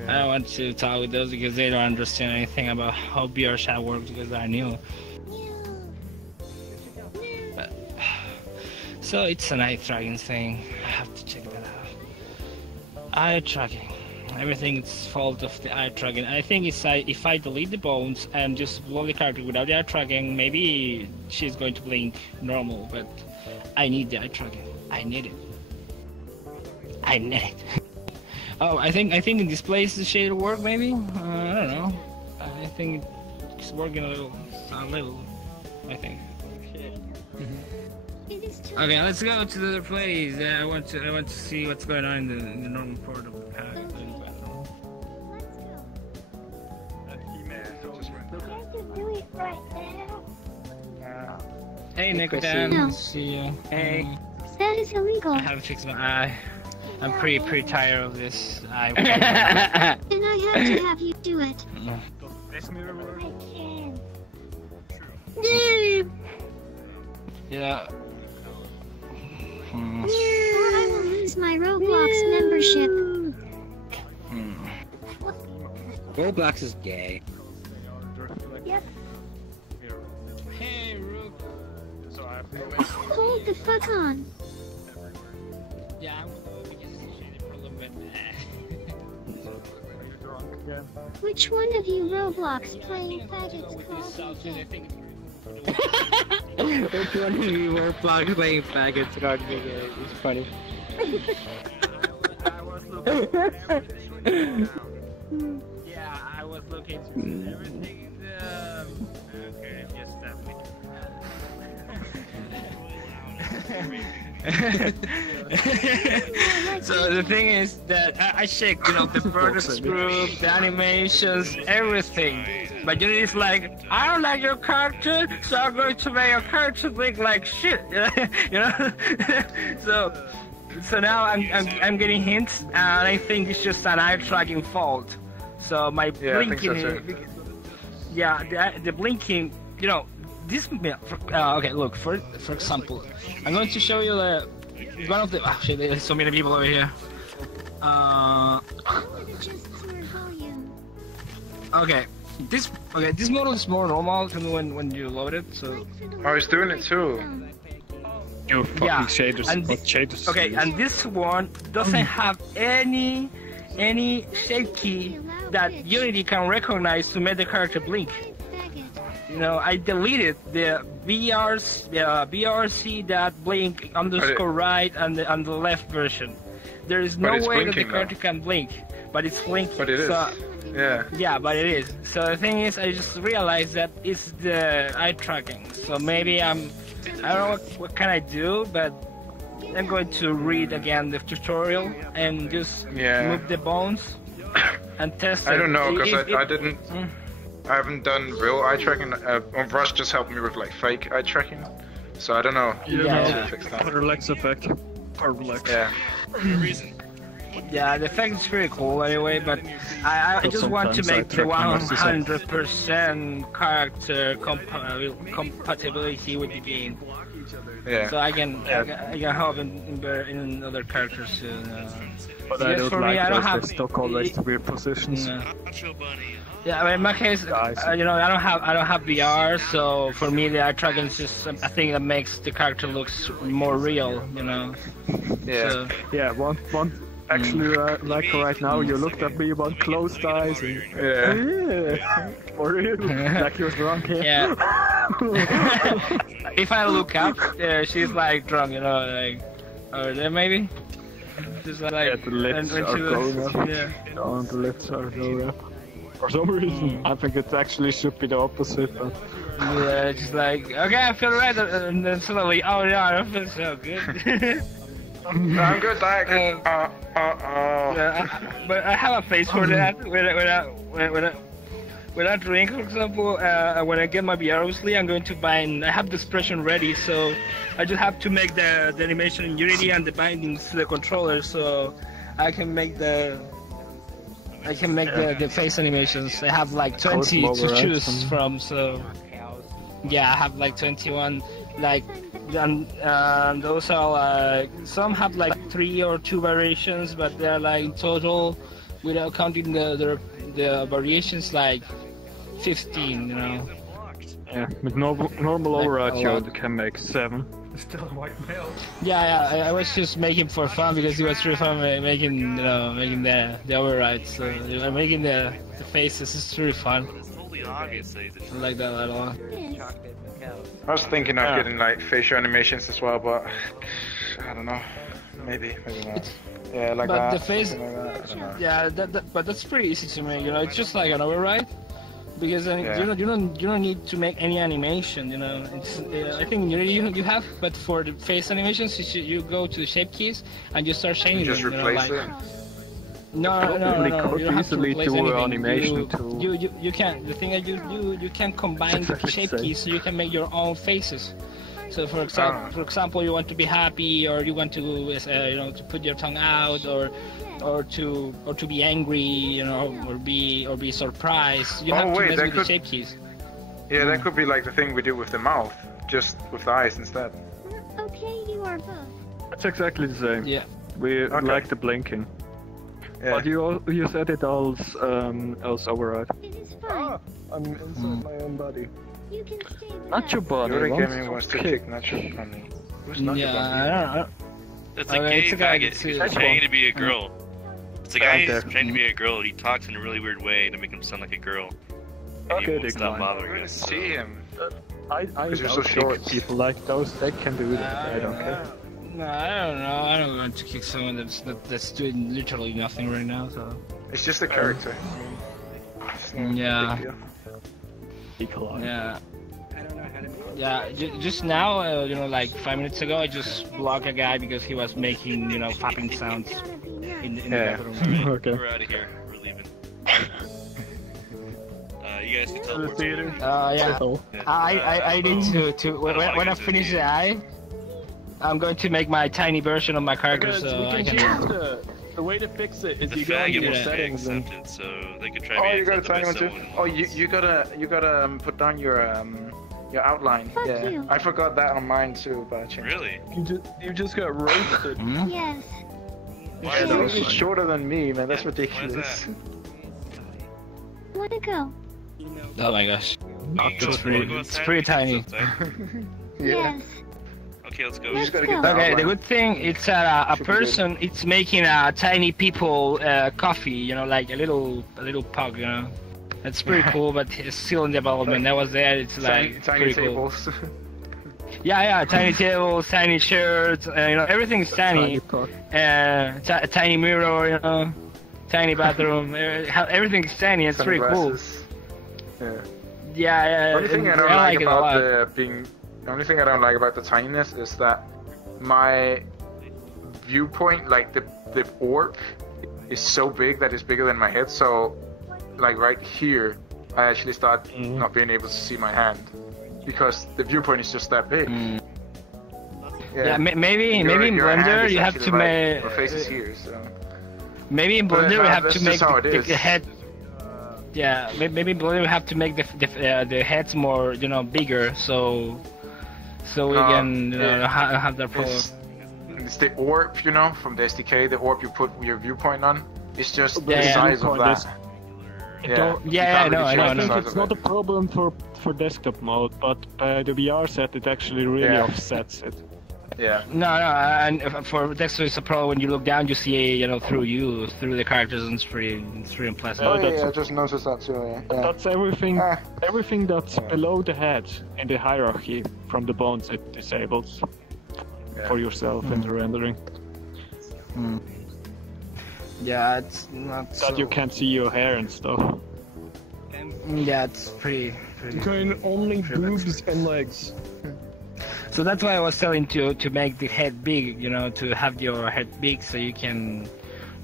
I don't want to talk with those because they don't understand anything about how VRChat works because I knew. But, so it's an eye tracking thing. I have to check that out. Eye tracking. Everything is fault of the eye tracking. I think if I delete the bones and just blow the character without the eye tracking, maybe she's going to blink normal. But I need the eye tracking. I need it. I need it. Oh, I think in this place the shader work maybe. I don't know. I think it's working a little. I think. Okay, let's go to the other place. I want to see what's going on in the normal part of the pack. Hey, Nicodan. See you. Hey. That is illegal. I haven't fixed my eye. I'm pretty tired of this eye. And I have to have you do it. I can. Yeah. Or I will lose my Roblox membership. Roblox is gay. Yep. Hey, Rook. Hold the fuck on. Yeah, I'm because it's a problem, but Which one of you Roblox playing faggots called me? Which one of you Roblox playing faggots called me gay? It's funny. Yeah, I was looking through everything in the... Okay, just stop me. So the thing is that I checked, the products group, the animations, everything. But it's like, I don't like your character, so I'm going to make your character look like shit. So now I'm getting hints, and I think it's just an eye tracking fault. So my blinking, the blinking, this. Okay, look. For example, I'm going to show you one of the. Actually, there's so many people over here. Okay, this model is more normal to me when you load it. So. I was doing it too. You fucking shaders. Shaders. Okay, and this one doesn't have any shape key that Unity can recognize to make the character blink. I deleted the VRC.blink _right and the left version. There is no way that the character can blink, but it's blinking. But it is. Yeah, but it is. So the thing is, I just realized that it's the eye tracking. So maybe I don't know what can I do, but I'm going to read again the tutorial and just move the bones and test it. I don't know, because I didn't... I haven't done real eye tracking. Rush just helped me with fake eye tracking, so I don't know. Yeah. Fix that. Parallax effect. Parallax. Yeah. Yeah, the effect is pretty cool anyway, but I just want to make the 100% character compatibility with the game. Yeah. So I can help in other characters soon. But I don't like those stock always weird positions. Yeah, but in my case, I don't have VR, so for me the eye tracking is just a thing that makes the character looks more real, Yeah. So, yeah. One. Actually, like right now, you looked at me about closed eyes. And, yeah. For real, like you're drunk. Yeah. If I look up, she's like drunk, you know, like, or there maybe. Just like, yeah, the lips when are she going was, up. yeah. Oh, the lips are going up. For some reason, I think it actually should be the opposite. But... Yeah, just like, okay, I feel right, and then suddenly, oh yeah, I feel so good. I'm good, Dak. Yeah, but I have a face for that. When I drink, for example, when I get my VR, obviously, I'm going to bind. I have the expression ready, so I just have to make the animation in Unity and the bindings to the controller, so I can make the face animations. I have like 20 to choose from, so yeah, I have like 21. Like, and those are like, some have like 3 or 2 variations, but they're like in total, without counting the variations, like 15, you know. Yeah, with normal override, you can make 7. Still a white male. Yeah, I was just making for fun because it was really fun making, you know, making the overrides. So making the faces is really fun. I like that a lot. I was thinking of getting like facial animations as well, but I don't know. Maybe not. Yeah, like but that. The face, like that. I don't know. yeah, but that's pretty easy to make. You know, it's just like an override. Because then you don't need to make any animation, you know. It's I think you have, but for the face animations, you go to the shape keys and you start changing Just them. replace it. No. You have to replace do anything. animation too. You can. The thing is, you can combine the shape keys, so you can make your own faces. So for example, you want to be happy, or you want to you know, to put your tongue out, or to be angry, you know, or be surprised. You have to mess with the shape keys. Yeah, that could be like the thing we do with the mouth, just with the eyes instead. Okay, you are both. It's exactly the same. Yeah. We like the blinking. Yeah. But you said it as override. It is fine. I'm inside my own body. You can stay there. Not your body. Yuri Gaming wants to kick Nacho Bunny. Who's Nacho Bunny? I don't know. It's a gay faggot. He's pretending to be a girl. It's a guy who's pretending to be a girl. He talks in a really weird way to make him sound like a girl. And he won't stop bothering us. See him. I you're so short. People like those, they can do that. I don't care. No, I don't know. I don't want to kick someone that's doing literally nothing right now. So it's just a character. Yeah. Yeah. Yeah, just now, you know, like 5 minutes ago, I just blocked a guy because he was making, you know, fapping sounds in the bathroom. Okay. We're out of here. We're leaving. You guys can teleport. Yeah. I need to when I finish the eye, I'm going to make my tiny version of my character, so I can. The way to fix it is the you go into faggot your was settings and... accepted, so they could try to you got a tiny one too. someone. Oh, you gotta put down your outline. Fuck yeah, you. I forgot that on mine too, but I changed. Really? You just got roasted. Yes. Why You're is that? shorter than me, man. That's Why is ridiculous. that? Wanna go? Oh my gosh, It's pretty tiny. Yes. Okay, let's go. Let's go. Okay, the good thing it's a person. It's making a tiny people coffee. You know, like a little pug. You know, that's pretty cool, but it's still in development. That was there. It's like tiny pretty cool. tables. Yeah, tiny tables, tiny shirts. You know, everything's tiny. Tiny mirror. You know, tiny bathroom. Everything's tiny. It's pretty cool. Yeah. The only thing I don't like about the only thing I don't like about the tininess is that my viewpoint, like the orb, is so big that it's bigger than my head. So, like right here, I actually start not being able to see my hand because the viewpoint is just that big. Yeah, maybe in Blender you have to make. My face is here, so. Maybe in Blender we have to make the head. Yeah, maybe in Blender we have to make the heads more, you know, bigger, so we can, you know, have that problem. It's the orb, you know, from the SDK. The orb you put your viewpoint on. It's just the size of that. I know. It's not a problem for desktop mode, but by the VRChat it actually really offsets it. Yeah. No, and for Dexter, it's a pro when you look down, you see, through the characters, and it's pretty unpleasant. Oh yeah, I just noticed that too. Yeah. That's everything. Everything that's below the head in the hierarchy from the bones it disables for yourself in the rendering. Yeah, it's not that you can't see your hair and stuff. Yeah, it's pretty. Only boobs and legs. So that's why I was telling to make the head big, to have your head big so you can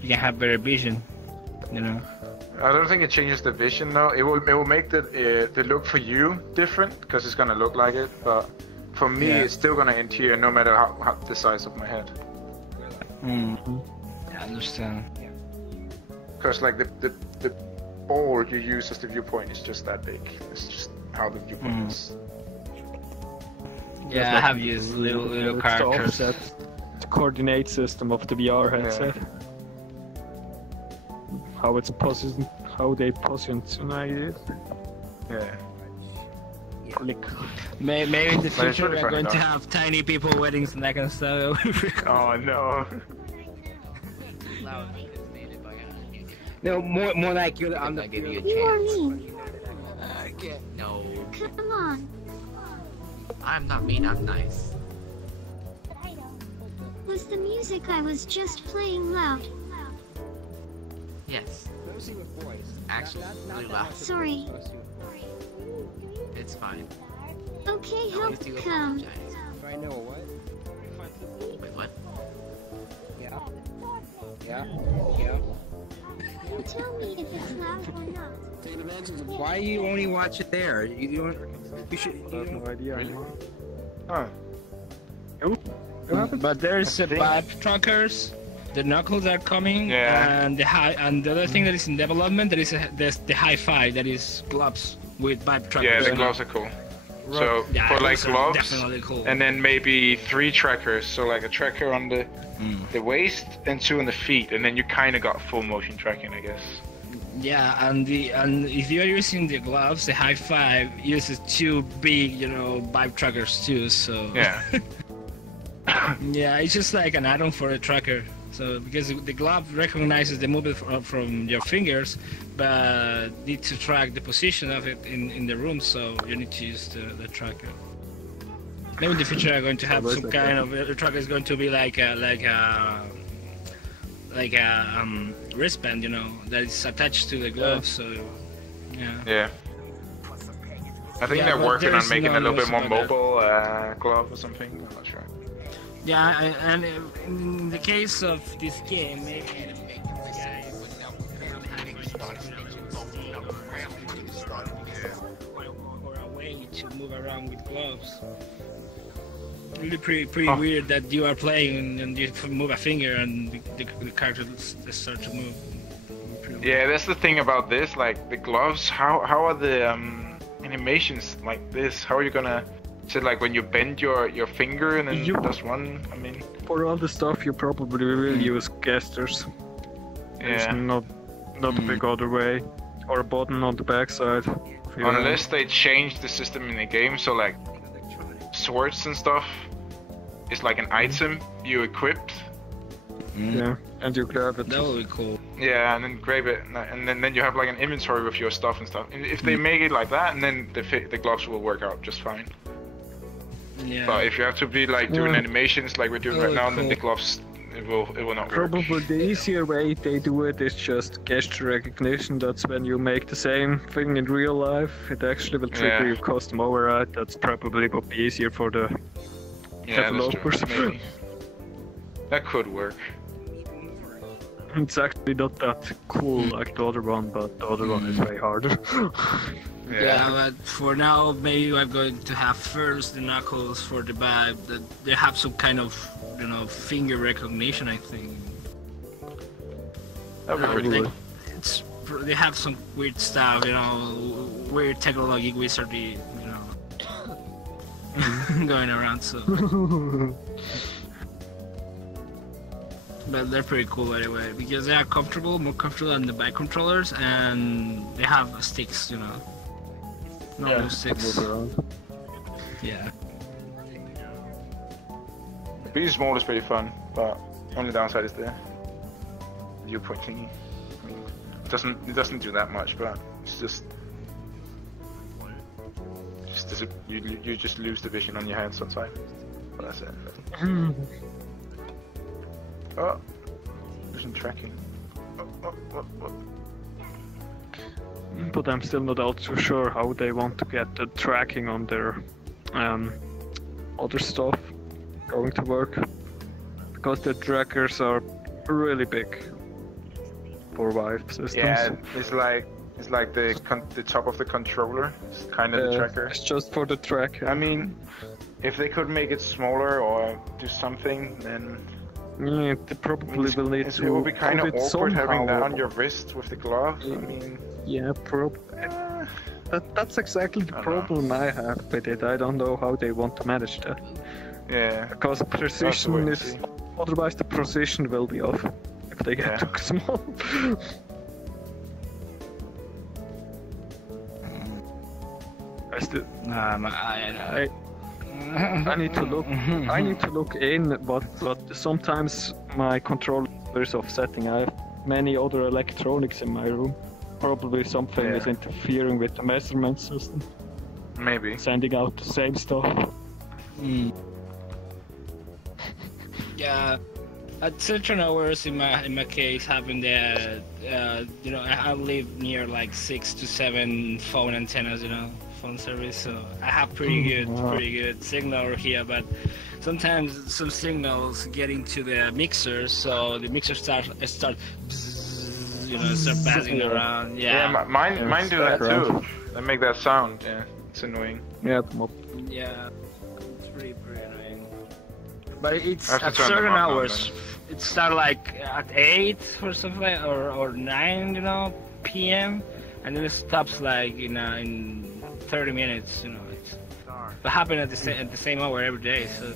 have better vision, I don't think it changes the vision though. It will make the look for you different because it's gonna look like it, but for me it's still gonna adhere no matter how the size of my head. I understand. Because like the ball you use as the viewpoint is just that big. It's just how the viewpoint is. Yeah, I have used little characters. The coordinate system of the VR headset. How they positionate it. Yeah. Maybe in the future we're going to have tiny people weddings and that kind of stuff. Oh no. No, more like you're on the You or me? No. Come on. I'm not mean, I'm nice. Was the music I was just playing loud? Yes. Actually, really loud. Sorry. It's fine. Okay, how come? I know what? Wait, what? Yeah. Tell me if it's loud or not. Why you only watch it there? You should. I have no idea anymore. Huh. But there's pipe truckers. The knuckles are coming, and the other thing that is in development, there's the hi-fi, that is gloves with pipe truckers. Yeah, the gloves are cool. So for like gloves, cool. and then maybe 3 trackers. So like a tracker on the waist and 2 on the feet, and then you kind of got full motion tracking, I guess. Yeah, and if you are using the gloves, the hi-fi uses 2 big, pipe truckers too. So yeah, yeah, it's just like an add-on for a tracker. So because the glove recognizes the movement from your fingers, but need to track the position of it in the room, so you need to use the tracker. Maybe in the future I'm going to have some kind of the tracker is going to be like a wristband, that is attached to the glove. So yeah. I think they're working on making a little bit more mobile glove or something. I'm not sure. Yeah, and in the case of this game, maybe or a way to move around with gloves. Really pretty weird that you are playing and you move a finger and the character start to move. Yeah, that's the thing about this. Like the gloves, how are the animations like this? How are you gonna? Is it like when you bend your finger and then does one? I mean, for all the stuff you probably will use gestures. There's not a big other way, or a button on the backside. Unless they change the system in the game, so like swords and stuff is like an item you equipped. Yeah, and you grab it. That would be cool. Yeah, and then grab it, and then you have like an inventory with your stuff and stuff. If they make it like that, and then the gloves will work out just fine. Yeah. But if you have to be like doing animations like we're doing right now, then the gloves it will not work. Probably the easier way they do it is just gesture recognition. That's when you make the same thing in real life. It actually will trigger your custom override. That's probably would be easier for the developers. That's true. Maybe. That could work. It's actually not that cool like the other one, but the other one is way harder. Yeah, but for now, maybe I'm going to have first the knuckles for the vibe. That they have some kind of, finger recognition. I think. That'd be pretty cool. They have some weird stuff, weird technology wizardry, going around. So. But they're pretty cool anyway, because they are more comfortable than the bike controllers, and they have sticks, Normal sticks. Move around. Yeah. Being small is pretty fun, but only downside is the viewpoint thingy. I mean, it doesn't do that much, but it's just you just lose the vision on your hands sometimes. But that's it. Oh, losing tracking. Oh. But I'm still not also sure how they want to get the tracking on their other stuff going to work, because the trackers are really big for Vive systems. Yeah, it's like the top of the controller. It's kind of the tracker. It's just for the track. I mean, if they could make it smaller or do something, then yeah, they probably will need to. It would be kind of awkward having that on somehow. your wrist with the glove. I mean, yeah, that's exactly the problem I have with it. I don't know how they want to manage that. Yeah. Because precision is, otherwise the precision will be off if they get too small. I need to look. I need to look in, but sometimes my controller is offsetting. I have many other electronics in my room. Probably something is interfering with the measurement system. Maybe sending out the same stuff. Yeah, at certain hours in my case, having the I live near like 6 to 7 phone antennas, phone service, so I have pretty good signal here, but sometimes some signals get into the mixer, so the mixer start start buzzing around. Yeah, mine do that too. They make that sound. Yeah, it's annoying. Yeah, it's pretty annoying. But it's at certain hours. It starts like at 8 or something, or 9, p.m. and then it stops like in 30 minutes. It happens at the same hour every day. So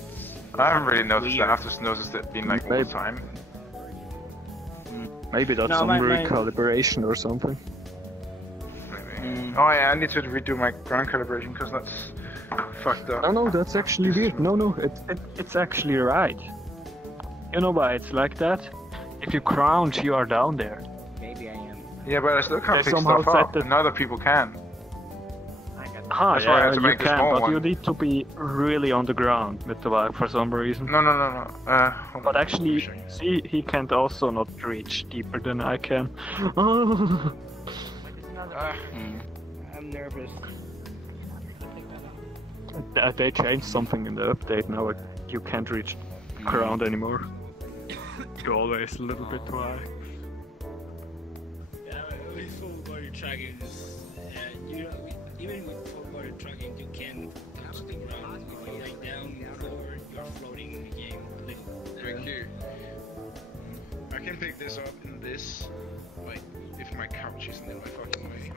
I haven't really noticed that. I've just noticed it being like all the time. Maybe that's some recalibration or something. Maybe. Oh yeah, I need to redo my ground calibration because that's fucked up. No, that's actually weird. No, it's actually right. You know why it's like that? If you crouch, you are down there. Maybe I am. Yeah, but I still can't pick stuff up, and other people can. That's why I have to make this more. But you need to be really on the ground with the Vive for some reason. No. But actually, see, he can't also not reach deeper than I can. I'm nervous. They changed something in the update now. You can't reach ground anymore. You're always a little bit too high. Yeah, with full body tracking, even with full body tracking, you can touch the ground. If you lie down forward, you're floating in the game. Right here. I can pick this up in this, like, if my couch isn't in my fucking way.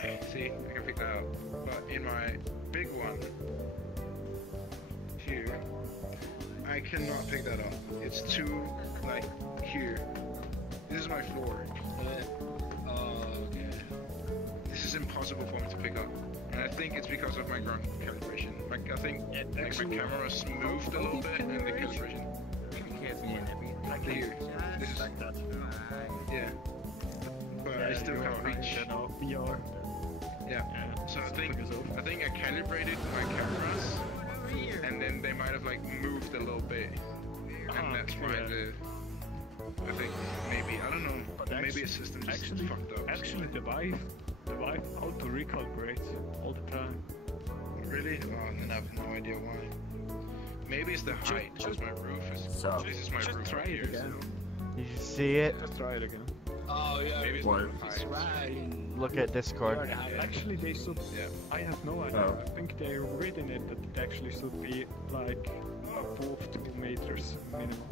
Hey, see, I can pick that up. But in my big one, here, I cannot pick that up. It's too, like, here. This is my floor. Okay. This is impossible for me to pick up. And I think it's because of my ground calibration. I think my camera's moved a little bit and the calibration. Here. This is like that. Yeah. But I still can't reach. VR. Yeah. So I think I calibrated my cameras, and then they might have like moved a little bit, and that's why I think maybe I don't know. But maybe a system just fucked up. Actually, the Vive auto recalibrates all the time. Really? Oh, then I have no idea why. Maybe it's the height, because my roof is. This is my roof try here. it again. Did you see it? Just try it again. Oh yeah. Maybe it's What? Right. Look at Discord. Actually, they should. Yeah. I have no idea. I think they're written it that it actually should be like above 2 meters minimum.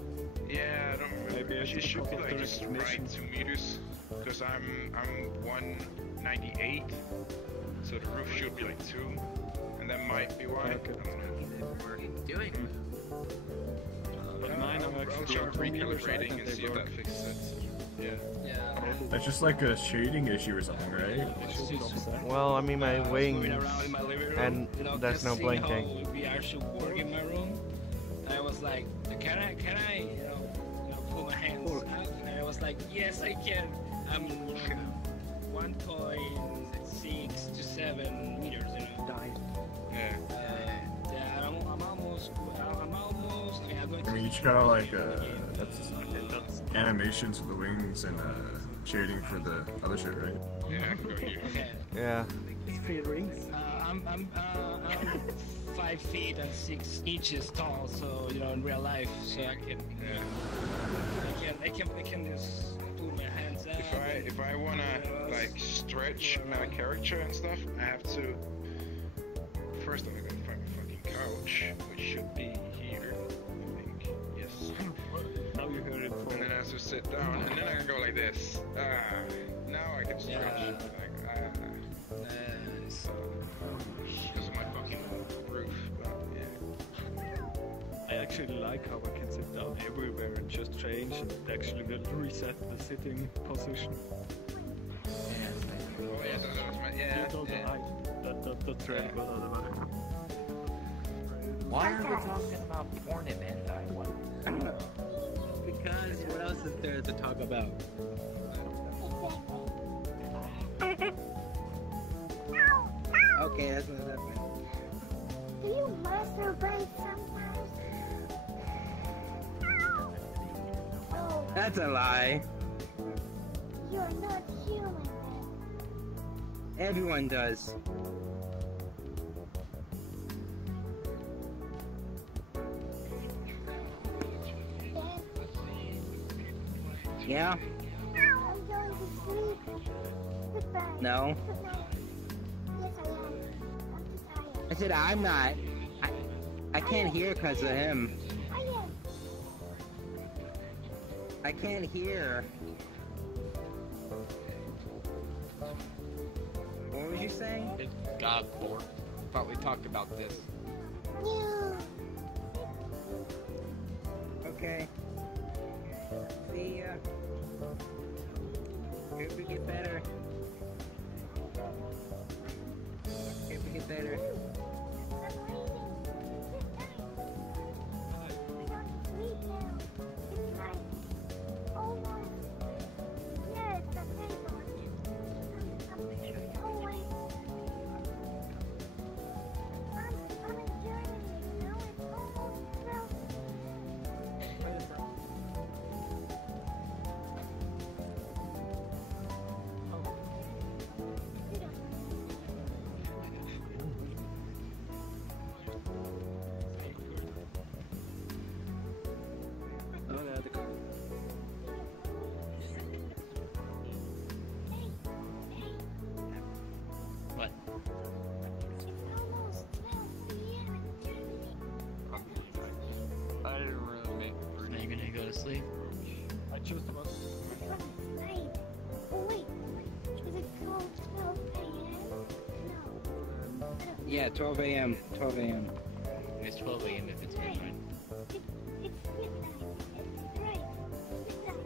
Yeah, I don't remember. Maybe it should be like just right 2 meters, because I'm 198, so the roof should be like 2, and that might be why. Okay. What are you doing? But mine I'm I'll actually try on 2 meters recalibrating and they see if work. that fixes it. Yeah. That's just like a shading issue or something, right? Well, I mean my wings, and there's no blinking. How VR should work in my room. I was like, can I, pull my hands out? And I was like, yes, I can. I'm 1.6 to 7 meters, Yeah. Yeah, I'm almost. Okay, I'm going I mean, you just gotta like that's animations for the wings and shading for the other shit, right? Yeah, I can go here. Okay. Yeah. I'm 5 feet and 6 inches tall, so in real life, so I can just pull my hands out. If I wanna like stretch my character and stuff, I have to. First, I'm gonna find a fucking couch, which should be here. I think. Yes. Now you heard it. And then I have to sit down, and then I can go like this. Now I can stretch. Because of my fucking roof, but yeah. I actually like how I can sit down everywhere and just change, and it actually will reset the sitting position. That's really good on the way. Why are we talking about porn and hentai? Because what else is there to talk about? Okay, that's not that bad. Do you masturbate sometimes? Oh, That's a lie. you're not human. Everyone does. Yeah? I'm going to sleep. Goodbye. No. Yes, I am. I'm too tired. I said I'm not. I can't hear because of him. I am. I can't hear. What was you saying? Thank God, Lord. Thought we talked about this. You. Okay. See ya. Hope we get better. Hope we get better. What? I didn't really make. Now you're gonna go to sleep? I just was. Oh, wait. Is it called 12 a.m.? No. Yeah, 12 a.m. 12 a.m. It's 12 a.m. if it's midnight. It's midnight. Right. Midnight.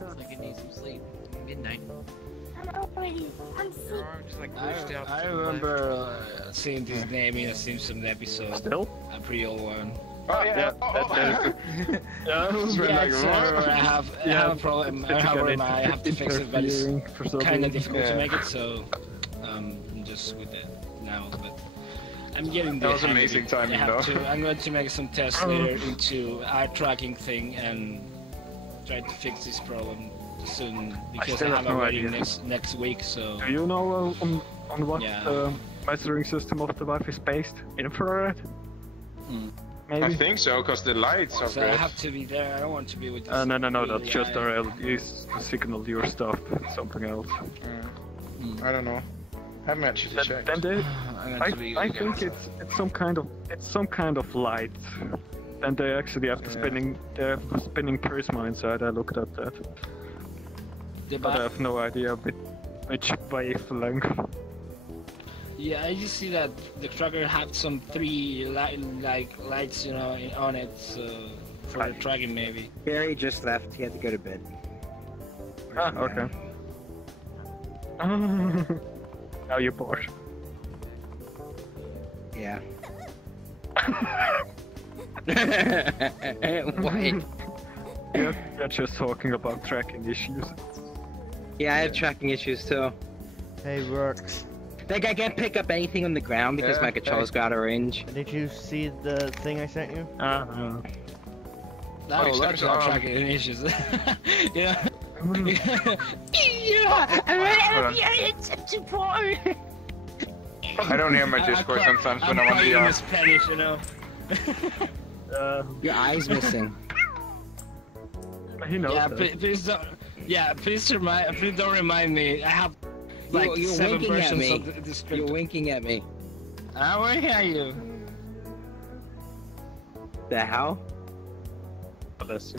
Looks like it needs some sleep. Midnight. I'm sick. I remember seeing this name in a Simpsons episode. Still? A pretty old one. Oh yeah. Yeah, I have a problem. I have to fix it, but it's kind of difficult to make it. So I'm just with it now. But I'm getting That was amazing timing, though. I'm going to make some tests later into eye tracking thing and try to fix this problem soon because I have a wedding next week. So. Do you know on what the measuring system of the Wi-Fi is based? Infrared? Maybe? I think so, because the lights are So good. I have to be there. I don't want to be with this. No, that's just our LEDs to signal your stuff. Something else. I don't know. I haven't actually checked. Then I think it's some kind of light. And they actually have the spinning prisma inside. I looked at that. But I have no idea which wavelength. Yeah, I just see that the tracker had some 3 lights, on it for the tracking maybe. Barry just left. He had to go to bed. Ah, okay. Now you're bored. Yeah. Wait. Yeah, they're just talking about tracking issues. Yeah, I have tracking issues too. Hey, works. Like, I can't pick up anything on the ground because my controls got out of range. Did you see the thing I sent you? No, that's not tracking issues. Yeah. I don't hear my Discord sometimes when I'm on VR. In Spanish, you know. Your eye's missing. He knows Yeah, that. please don't. Yeah, please don't remind me. I have like You're 7 winking at versions me. of the script. You're winking at me. I wink at you. The hell? Bless you.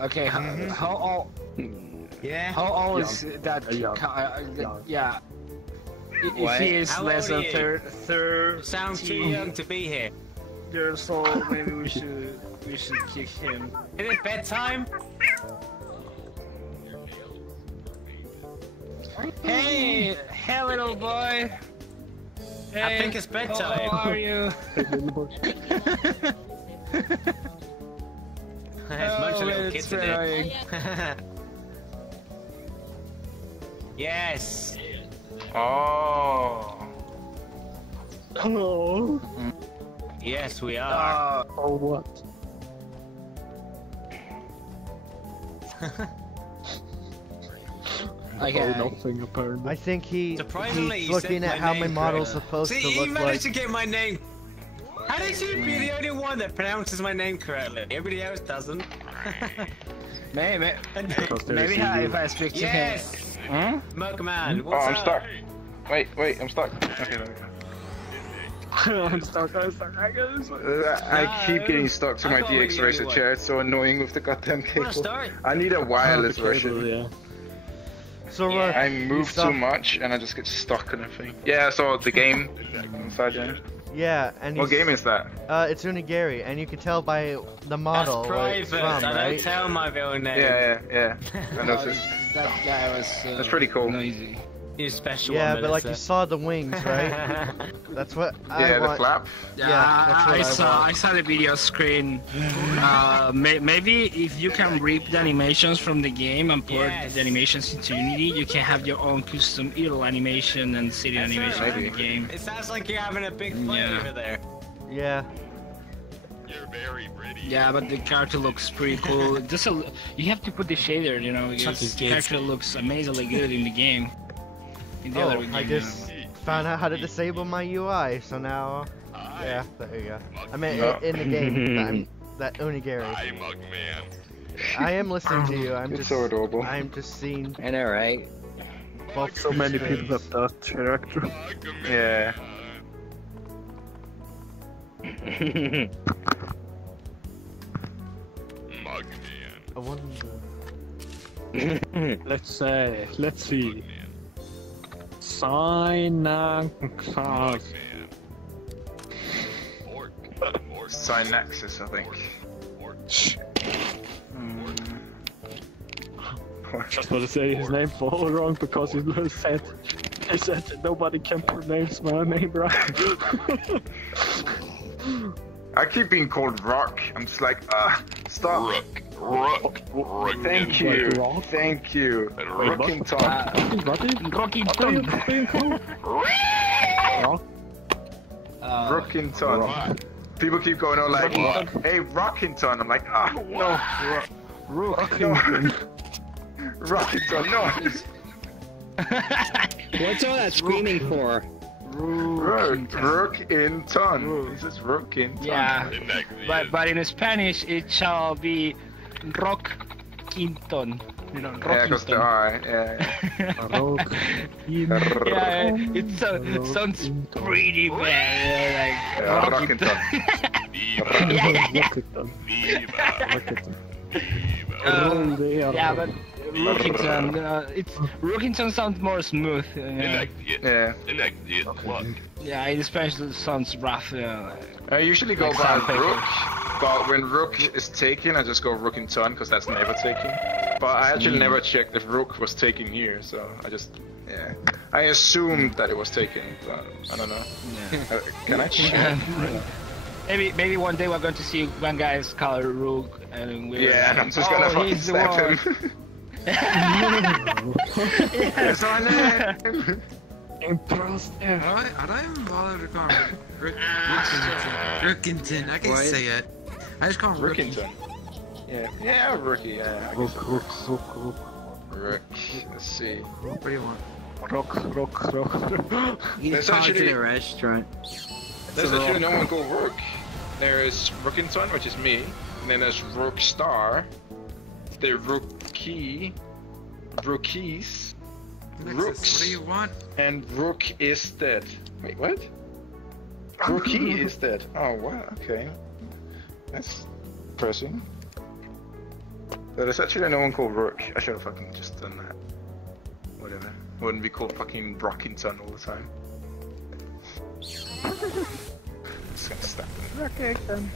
Okay, how old? Yeah. How old is that? Yeah. If he is less than 30, sounds too young to be here. Years old, maybe we should kick him. Is it bedtime? Hey, little boy. Hey, I think it's bedtime. How are you? There's a bunch of little kids in there. Yes. Oh. Hello. Yes, we are. Oh, what? Okay. Nothing apparently. I think Surprisingly, he's you said looking at my how name my model's correctly. supposed See, to you look managed like. to get my name. How did you be the only one that pronounces my name correctly? Everybody else doesn't. Maybe there's if I speak to Yes. him. Mugman, Oh, what's I'm up? stuck. Wait, I'm stuck. Okay, there we go. I'm stuck. I keep getting stuck to I my thought we DX knew Racer anyway. chair. It's so annoying with the goddamn cable. start? I need a wireless version. Yeah. So I you move saw- too much and I just get stuck in a thing. Yeah, I saw the game inside there. Yeah, and What game is that? It's Unigary, and you can tell by the model That's where it's private. from, I right? don't tell my real name. Yeah. I noticed. That guy was. That's pretty cool. Noisy. You special Yeah, one, but like you Melissa. saw the wings, right? That's what I Yeah, the want. flap. Yeah, that's what I saw the video screen. Maybe if you can rip the animations from the game and put the animations into Unity, you can have your own custom idle animation and city That's animation right. in the game. It sounds like you're having a big fight over there. Yeah. You're very pretty. Yeah, but the character looks pretty cool. You have to put the shader, you know, because the character looks amazingly good in the game. In the other game, I just found out how to disable my UI, so now, yeah, there you go. I mean, in the game, that Unigary. Hi, Mugman. I am listening to you. I'm It's just so adorable. I'm just seeing. I know, right? Both So many screens. people have that character. Yeah. Mugman. I wonder. Let's see. Synaxis. Synaxis, I think. Just want to say his name all wrong because he said that nobody can pronounce my name right. I keep being called Rock. I'm just like, stop. Rook. Thank you. Rookington. Rookington. People keep going on like, hey, Rockington. I'm like, no. Rockington, no. What's all that screaming for? Rookington. This is Rookington. Yeah, but in Spanish it shall be Rockington. You know, Yeah, because the R, yeah, it sounds pretty bad. Rockington. Yeah, but Rockington sounds more smooth. Yeah. Yeah, in Spanish it sounds rough. I usually go by Rook, but when Rook is taken, I just go Rookington because that's never taken. But I actually never checked if Rook was taken here, so I just, yeah. I assumed that it was taken, but I don't know. Yeah. Can I check? Maybe one day we're going to see one guy's called Rook, and we and I'm just gonna fucking snap him. Yes, on it. Imposter. I don't even bother to call him Rookington. I can say it. I just call him Rookington. Yeah, Rookie. Yeah. I guess Rook. Let's see. What do you want? Rook. There's He's actually to a restaurant. There's actually no one called Rook. There's Rookington, which is me. And then there's Rookstar. The Rookies. Rooks. What do you want? And Rook is dead. Wait, what? Rookie is dead. Oh, wow, okay. That's depressing. There's actually no one called Rook. I should have fucking just done that. Whatever. Wouldn't be called fucking Rockington all the time. Just gonna stop them. Okay, then.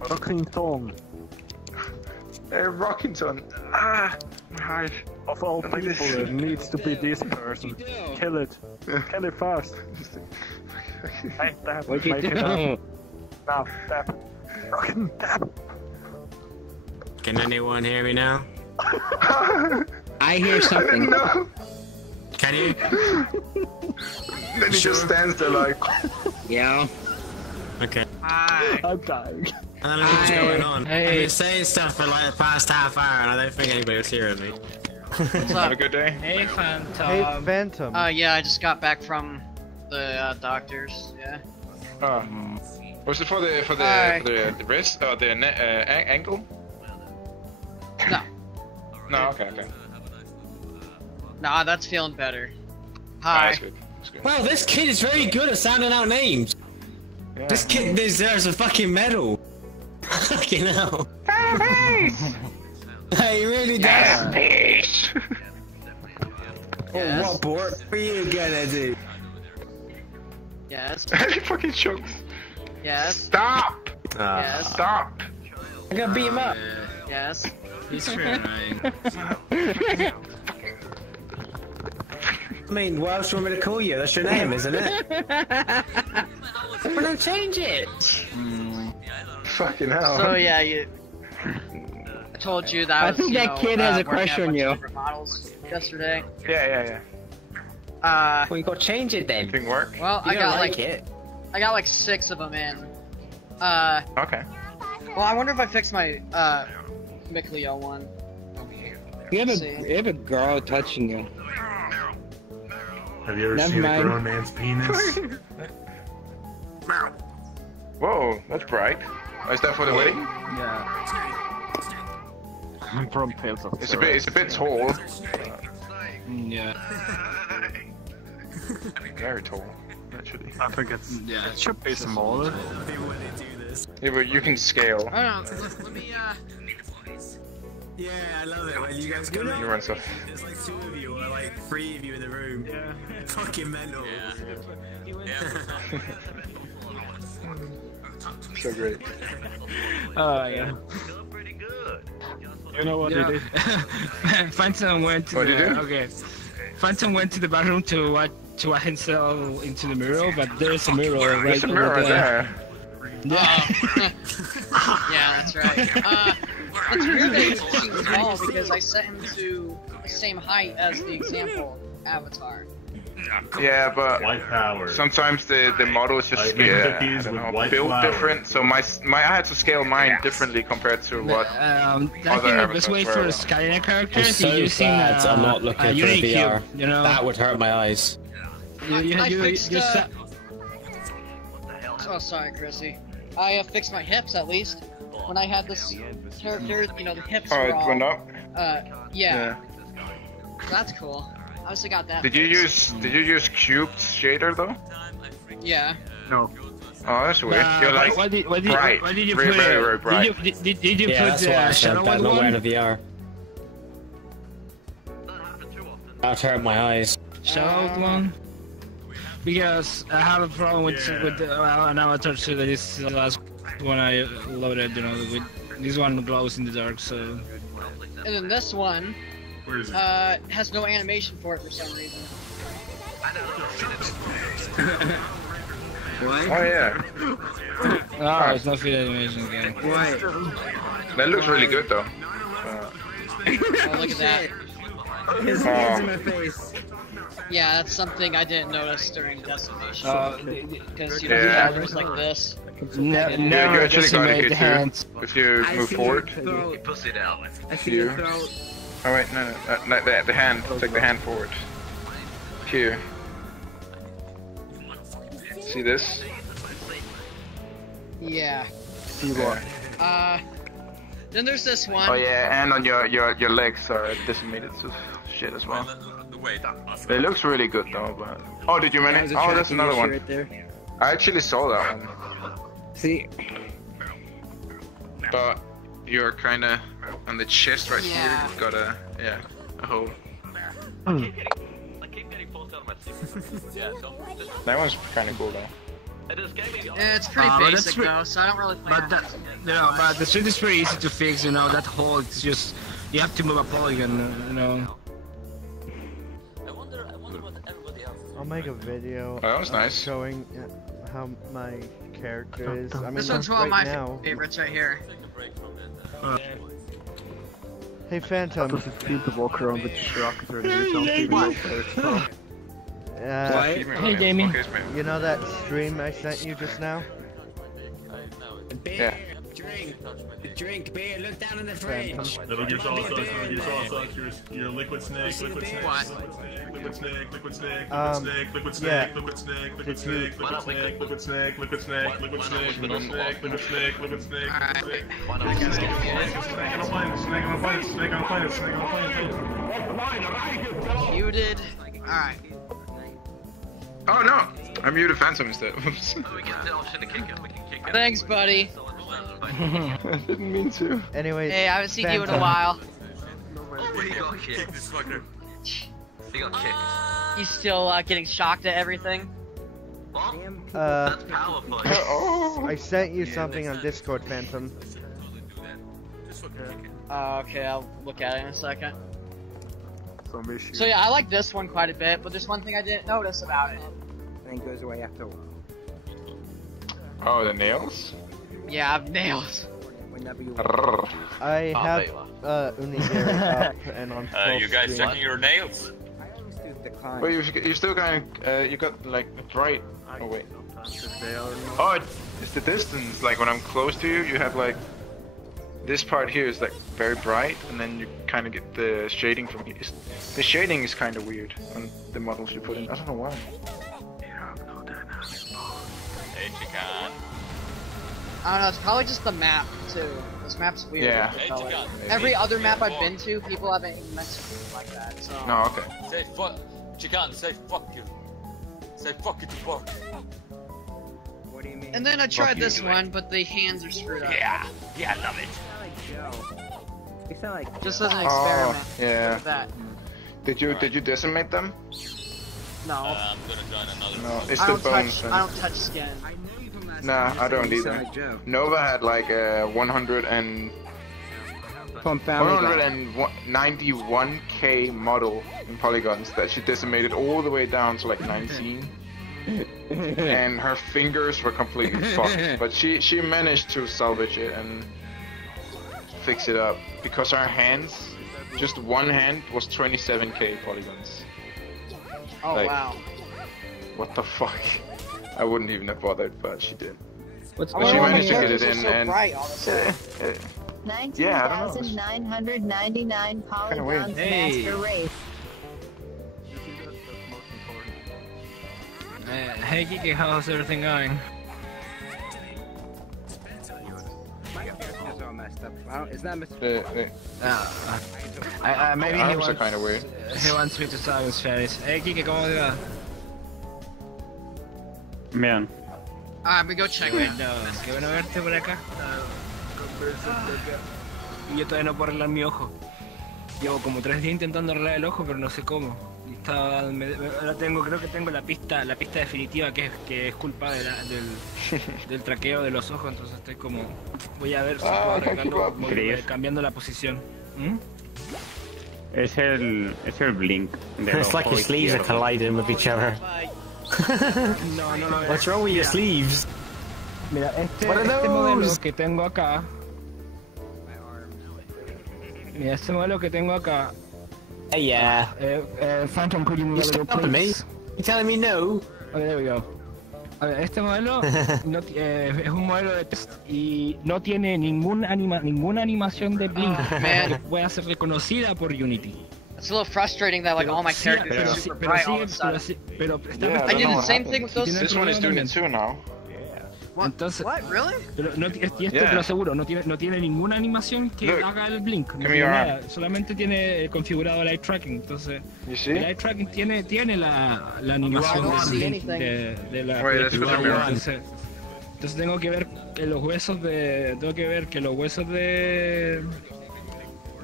Rockington. Rockington. Ah, my heart. Of all people, it needs to be this person. Kill it. Kill it fast. Hey, dab. What you Make it do? up. Now, dab. Rockin' dab. Can anyone hear me now? I hear something. No. Can you? Then he just stands there like. Yeah. Okay. Hi. I'm dying. I don't know what's going on. Hey. I've been saying stuff for like the past half hour and I don't think anybody was hearing me. What's up? Have a good day. Hey, Phantom. Hey, Phantom. Yeah, I just got back from the doctors. Yeah. Oh. Was it for the wrist? The ankle? No. No. Okay. Nah, that's feeling better. Oh, Hi. that's good. That's good. Wow, this kid is very good at sounding out names. Yeah. This kid deserves a fucking medal. Fucking hell. He really does. Yes. Oh, what work are you gonna do? Yes. He fucking choked. Yes. Stop! Yes. Stop! I'm gonna beat him up. Yes. He's trying. I mean, what else do you want me to call you? That's your name, isn't it? Well, don't change it. Fucking hell. So yeah, I told you that. I think that kid has a crush on you. Models yesterday. Yeah. Well, you gotta change it then. Didn't work. Well, You I don't got like it. I got like 6 of them in. Okay. Well, I wonder if I fix my McLeo one. You have a girl touching you. Have you ever Never seen mind. a grown man's penis? Whoa, that's bright. Oh, is that for the wedding? Yeah. I'm from Tales of It's a bit tall. Yeah. Very tall, actually. I think it should be smaller. Yeah, but you can scale. I don't know. Let me Yeah, I love it when you guys come You in. run stuff. There's like 2 of you or like 3 of you in the room. Yeah. Fucking mental. So great. Yeah. You know what it is? Phantom went to What the did you do? okay. Phantom went to the bathroom to watch himself into the mirror, but there's a mirror right There's a over mirror there. yeah, that's right. It's weird that he's too tall because I set him to the same height as the example avatar. Yeah, but White power. sometimes the model is just I make cookies with white built flour. different. So I had to scale mine differently compared to what I other think the best way avatars for were. Skynet I'm characters is so using glad I'm not looking for a Unity VR. Cube, you know? That would hurt my eyes. I fixed, you set- Oh, sorry, Chrissy. I fixed my hips at least. When I had this character, you know, the hips Oh, were it all... went up. Yeah. That's cool. I also got that. Did you fixed. use cubed shader though? Yeah. No. Oh, that's weird. You're like what did bright. you very, put? very, very bright. Did you Yeah, put that's why I said Shadow that. One? Not wearing a VR. That hurt my eyes. Shadow One? Because I have a problem with an avatar too. That is the last one I loaded. You know, with this one glows in the dark. So And then this one has no animation for it for some reason. What? Oh yeah. Oh, it's not for the animation again. What? That looks really good though. Oh, look at that. His hands in my face. Yeah, that's something I didn't notice during decimation. Because you Yeah. know, the cameras like this. You actually got it here too. If you move forward. Pussy down. I see Here. your throat. Oh wait, no, the hand. Take the hand forward. Here. See this? Yeah. Yeah. Then there's this one. Oh yeah, and on your legs are decimated to shit as well. It looks really good though, but oh, did you manage? Oh, that's another one. Right there. I actually saw that one. See. But you're kind of on the chest right here. You've got a hole. That one's kind of cool though. Yeah, it's pretty basic though, so I don't really play. But the shit is pretty easy to fix. You know, that hole. It's just you have to move a polygon. You know. I'll make a video that was nice. showing how my character is. I mean, This one's one of my now. favorites right here. Hey Phantom. Das ist viel zu walk around with truck through the Hey, Jamie. You know that stream I sent you just now? Yeah. Drink beer, look down in the fridge. Metal Gear Solid Sucks, Metal Gear Solid Sucks, you're Liquid Snake, Liquid Snake, Liquid Snake, Liquid Snake, Liquid Snake, Liquid Snake, Liquid Snake, Liquid Snake, Liquid Snake, Liquid Snake, Liquid Snake, Liquid Snake, Liquid Snake, Liquid Snake, Liquid Snake, Snake on a planet, Snake on a planet, Snake on a planet, Snake on a planet. Muted. Alright. Oh no! I muted Phantom instead. Thanks, buddy. I didn't mean to. Anyway. Hey, I haven't seen you in a while. He got kicked. This fucker. He got kicked. He's still getting shocked at everything. That's powerful. I sent you something on Discord, Phantom. Okay, I'll look at it in a second. So yeah, I like this one quite a bit, but there's one thing I didn't notice about it. And it goes away after a while. Oh, the nails? Yeah, I have nails. I have Unigiri up and on full you guys screen. checking your nails? Well, you still kind of you got like bright. Oh wait. Oh, it's the distance. Like when I'm close to you, you have like this part here is like very bright, and then you kind of get the shading from here. The shading is kind of weird on the models you put in. I don't know why. Hey, Chican. I don't know, it's probably just the map, too. This map's weird. Yeah. Hey, every other map I've been to, people haven't even mentioned anything like that, so... No, okay. Say fuck. Chican, say fuck you. Say fuck you to fuck. What do you mean? And then I tried this one, but the hands are screwed up. Yeah, I love it. You sound like Just as an experiment. Yeah. With that. Did you decimate them? No. I'm gonna join another. No, it's the bones. I don't touch skin. Nah, I don't either. Nova had like 191k model in polygons that she decimated all the way down to like 19. And her fingers were completely fucked, but she managed to salvage it and fix it up because her hands, just one hand was 27k polygons. Oh like, wow. What the fuck? I wouldn't even have bothered, but she did. But she why managed to my get it characters in, are so and bright all of a sudden? yeah, I don't know. 19,999 polygons Hey. master race. Hey Kiki, how's everything going? my character's all messed up. It's not Mr. Maybe he arms are wants, kind of weird. he wants me to silence fairies. Hey Kiki, ¿cómo te va? Man. Alright, we go check it. Qué bueno verte por acá. Y yo todavía no puedo arreglar mi ojo. Llevo como 3 días intentando arreglar el ojo, pero no sé cómo. Y ahora creo que tengo la pista definitiva que es culpa del traqueo de los ojos, entonces estoy como... Voy a ver si puedo arreglarlo cambiando la posición. ¿Mm? Es el blink. It's like your sleeves are colliding with each other. What's wrong with your sleeves? Mira, este What are modelo those? que tengo acá. Mira, este modelo que tengo acá. Hey, yeah. Phantom, could you move You're a little, stopping me? please? You're telling me no? Okay, there we go. A ver, este modelo no es un modelo de test y no tiene ninguna animación de blink que pueda ser reconocida por Unity. It's a little frustrating that like all my characters are super bright all of a sudden. I did the same thing with those. This one is doing it too now. Entonces, What? Really? Pero no, y esto te lo aseguro, no tiene ninguna animación que haga el blink, no tiene nada, solamente tiene configurado el eye tracking. Entonces, el eye tracking tiene la animación del blink de la entonces tengo que ver que los huesos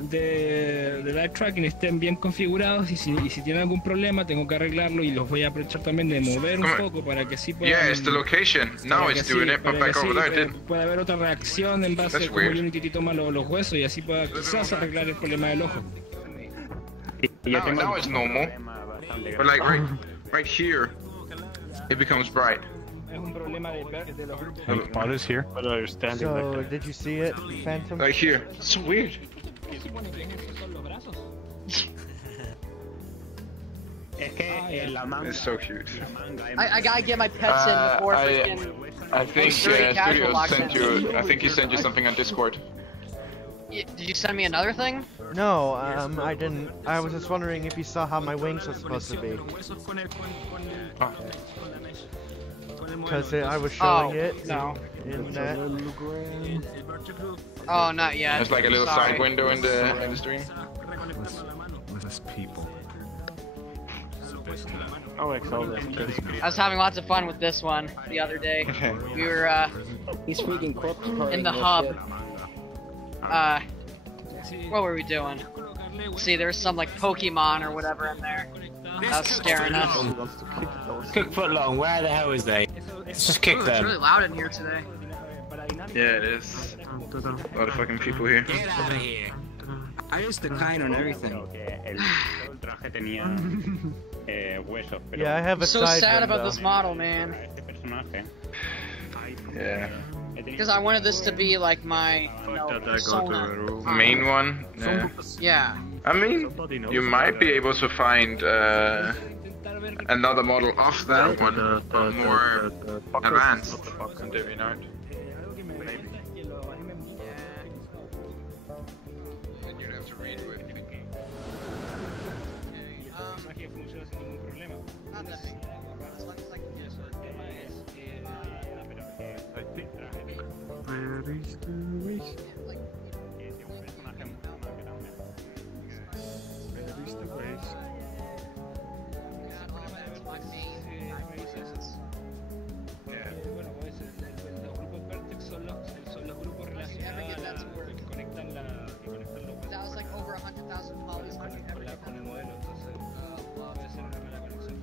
del eye tracking estén bien configurados y si tienen algún problema tengo que arreglarlo y los voy a aprovechar también de mover un poco para que sí puedan... Yeah, it's the location. Now it's doing it, but back over there it didn't. Puede haber otra reacción en base a cómo Unity toma los huesos y así pueda quizás arreglar el problema del ojo. Now it's normal. But like right here, it becomes bright. Es un problema de los grupos. The spot is here, but you're standing like So, that. did you see it, Phantom? Like here. It's so weird. It's so cute. I gotta get my pets in before freaking. I think casual Studios sent you. I think he sent you something on Discord. Did you send me another thing? No, I didn't. I was just wondering if you saw how my wings are supposed to be. Because I was showing it in that. Oh, not yet. There's like a little side window in the stream. With his people. Oh, Excel. I was having lots of fun with this one the other day. We were He's freaking corpse in the hub. What were we doing? See, there was some like Pokemon or whatever in there. That was scaring us. Kick footlong, where the hell is they? Let's just kick It's them. really loud in here today. Yeah, it is. A lot of fucking people here. Get out of here. I used the kind on everything. Yeah, I have a so side sad window. about this model, man. Yeah. Because I wanted this to be like my, persona. Main one? Yeah. Yeah. I mean, you might be able to find another model of that one, but more advanced than DeviantArt. Where is the waste? Where is the waste? Bueno, pues los grupos Vertex son los grupos relacionados que conectan los huesos. That was like over 100,000 polys. Con el modelo, entonces debe ser una mala conexión.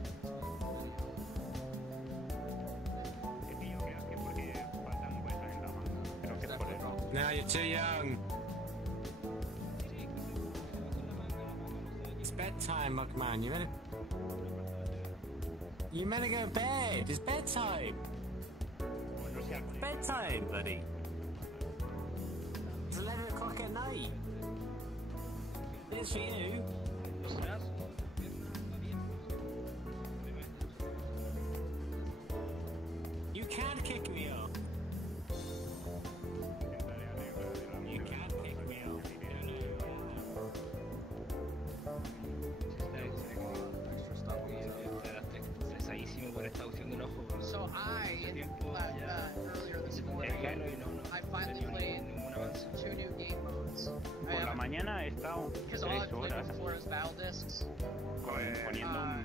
No, you're too young. It's bedtime, Muckman. You better go to bed. It's bedtime. It's bedtime, buddy. It's 11 o'clock at night. It is for you. You can't kick me off. You can't kick me off. So earlier this morning, I finally played 2 new game modes. Por la mañana he estado 3 horas poniendo un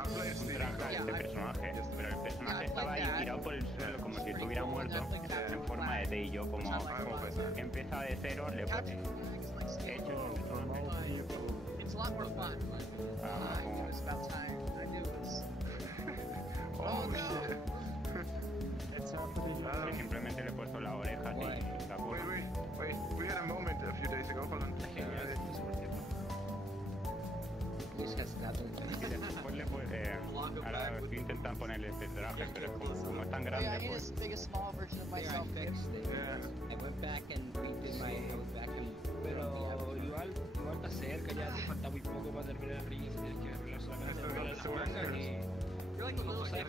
traje a este personaje, pero el personaje estaba ahí tirado por el suelo como si estuviera muerto, en forma de T, y yo como que empieza de cero, le he hecho It's a lot more fun, but it was about time. I knew it was. Oh no! que simplemente le he puesto la oreja y la curva. Wait, we had a moment a few days ago, hold on. Después le ahora estoy intentando ponerle este traje, pero es como es tan grande, I need pues. to make a small version of myself. I went back and redid my back and pero igual está cerca, ya te falta muy poco para terminar el ring, tienes que arreglar solamente la manga y ¿sabes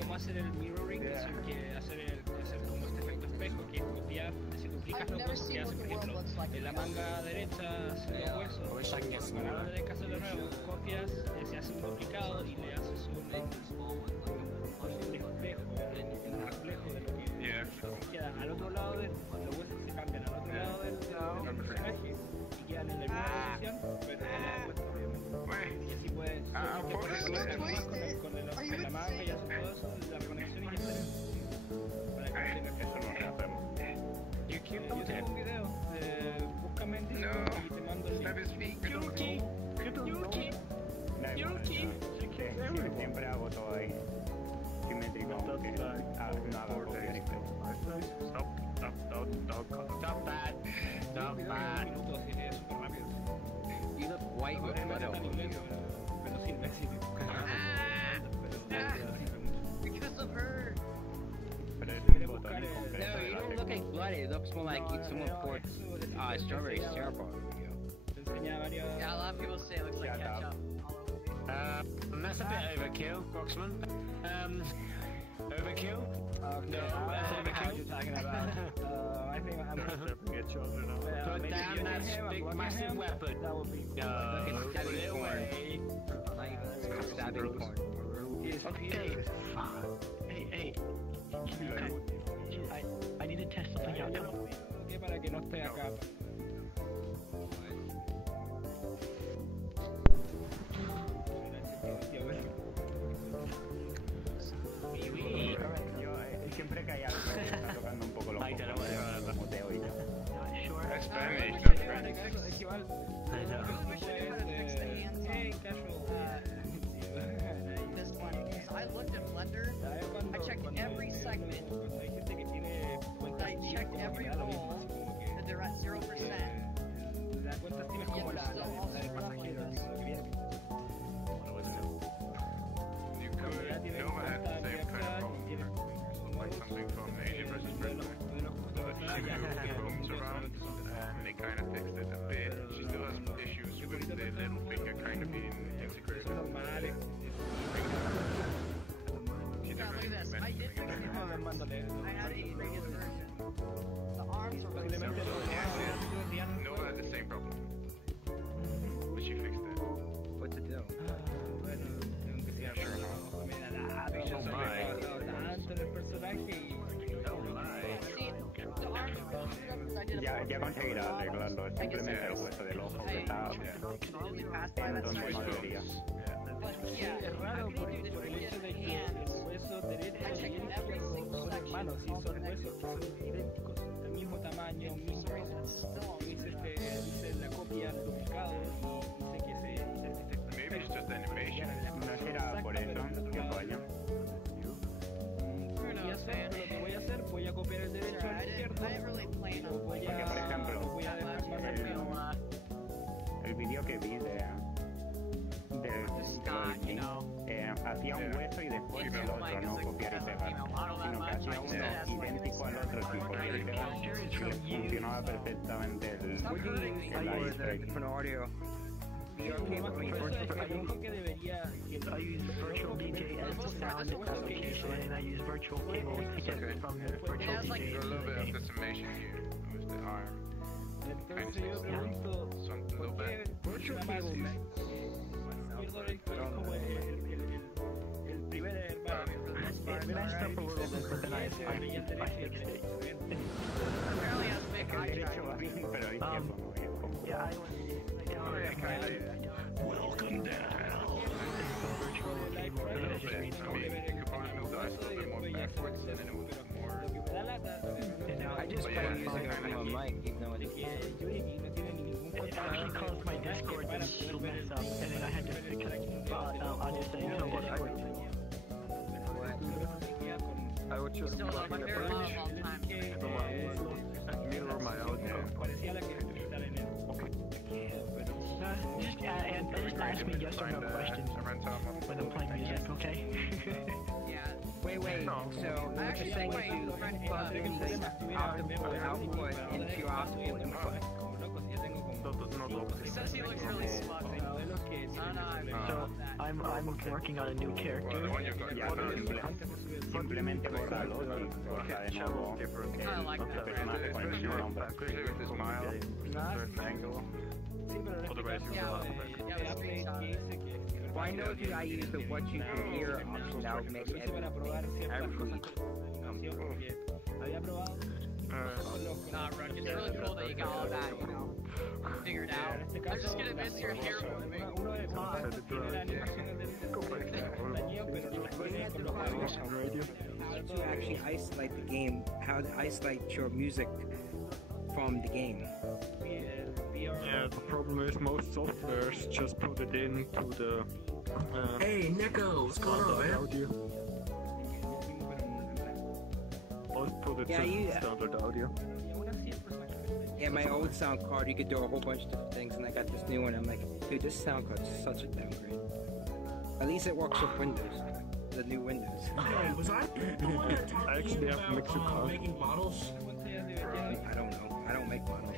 cómo hacer el mirroring? Es que hacer como este efecto espejo, que es copiar, si duplicas los huesos que hace, por ejemplo, en la manga derecha hace los huesos, en la manga derecha hace de nuevo, copias, se hace un duplicado y le haces un espejo, un reflejo de lo que queda al otro lado de los huesos, se cambian al otro lado del personaje y quedan en la misma posición, pero en la vuelta obviamente. Y así puedes con la manga y haces todo eso, la reconexión y ya está. Para que tengas eso no lo hacemos. Yo tengo un video, búscame en Discord y te mando el link. Yuki. Siempre hago todo ahí. Simétrico, aunque no hago copiar. Stop that. Minutos y es súper rápido. You look white with blood. Pero sin Messi. Because of her. No, you don't look like blood. It looks more like someone poured strawberry syrup on it. Yeah, a lot of people say it looks like ketchup. That's a bit overkill, Boxman. Overkill? Okay, I don't know what you're talking about. I think I'm get children on. Put down that big massive weapon. That would be put it away. Stabbing porn. Okay. Hey. I need to test something out. Okay, para que no esté acá. Yo siempre que hay algo que está tocando un poco los ojos, muteo y ya. Spanish, not French. This one, because I looked at Blender, I checked every segment, I checked every roll, and they're at 0%. You could Nova had the same kind of problem, like something from Asia versus Britain. She moved the rooms around, and they kind of fixed it a bit. She still has issues with the little finger kind of being integrated. Yeah, look at this. I did fix it. I had a previous version. The arms were really simple. Nova had the same problem, but she fixed it. What to do? Ya conseguirá arreglarlo, es simplemente el hueso del ojo que está en donde no debería. Es raro por el hecho de que el hueso derecho y el izquierdo son hermanos, sí, son huesos que son idénticos, del mismo tamaño, mismo peso. Dice la copia duplicado y dice que se Maybe it's just animation. No será por eso, que coño. Lo que voy a hacer, voy a copiar el derecho al izquierdo. Porque, por ejemplo, el vídeo que vi hacía un hueso y después el otro, no copiar y pegar, sino que hacía uno idéntico al otro sin copiar y pegar, y funcionaba perfectamente el iStrike. I use virtual DJ as the sound application, and I use virtual cables to get it from the virtual DJ. There's a little bit of decimation here with the arm. Entonces yo pregunto, ¿por qué virtual cable como el primer hermano? It messed up a little bit, but then I fixed it. Welcome down. I just started using it from a mic, even though it actually caused my Discord to mess up, and then I had to fix it. But I'll just say no Discord. I would just plug in a bridge, mirror my audio. Just ask ask me yes or no questions when I'm playing music, okay? Wait. So what you're saying is you plug in the optical output into your optical input. He says he looks really smug. So I'm working on a new character. Simplemente bórralo y forja de nuevo el personaje con el mismo nombre. Well, I know if I use the what you can hear option, that would make everything. Nah, Rook, it's really cool that you got all that, you know, figured out. I'm just gonna miss your hair moving. How to actually isolate the game, how to isolate your music from the game. Yeah, the problem is most softwares just put it into the hey, Nico, what's going on, man? Audio. Most put it in standard audio. Yeah, my old sound card, you could do a whole bunch of different things, and I got this new one. I'm like, dude, this sound card is such a downgrade. At least it works with Windows, the new Windows. Hey, was I the one that talked I actually have a mixer card. making models? I don't know. I don't make models.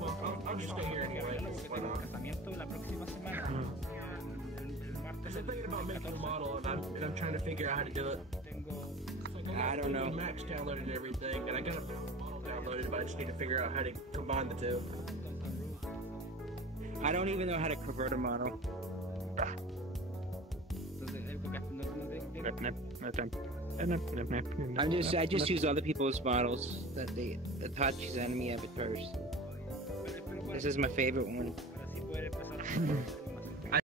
Well, I'll just stay here anyway. Why not? Because I'm thinking about making a model, and I'm trying to figure out how to do it. I don't know. Max downloaded and everything, and I got a model downloaded, but I just need to figure out how to combine the two. I don't even know how to convert a model. I just use other people's models that they attach as enemy avatars. This is my favorite one.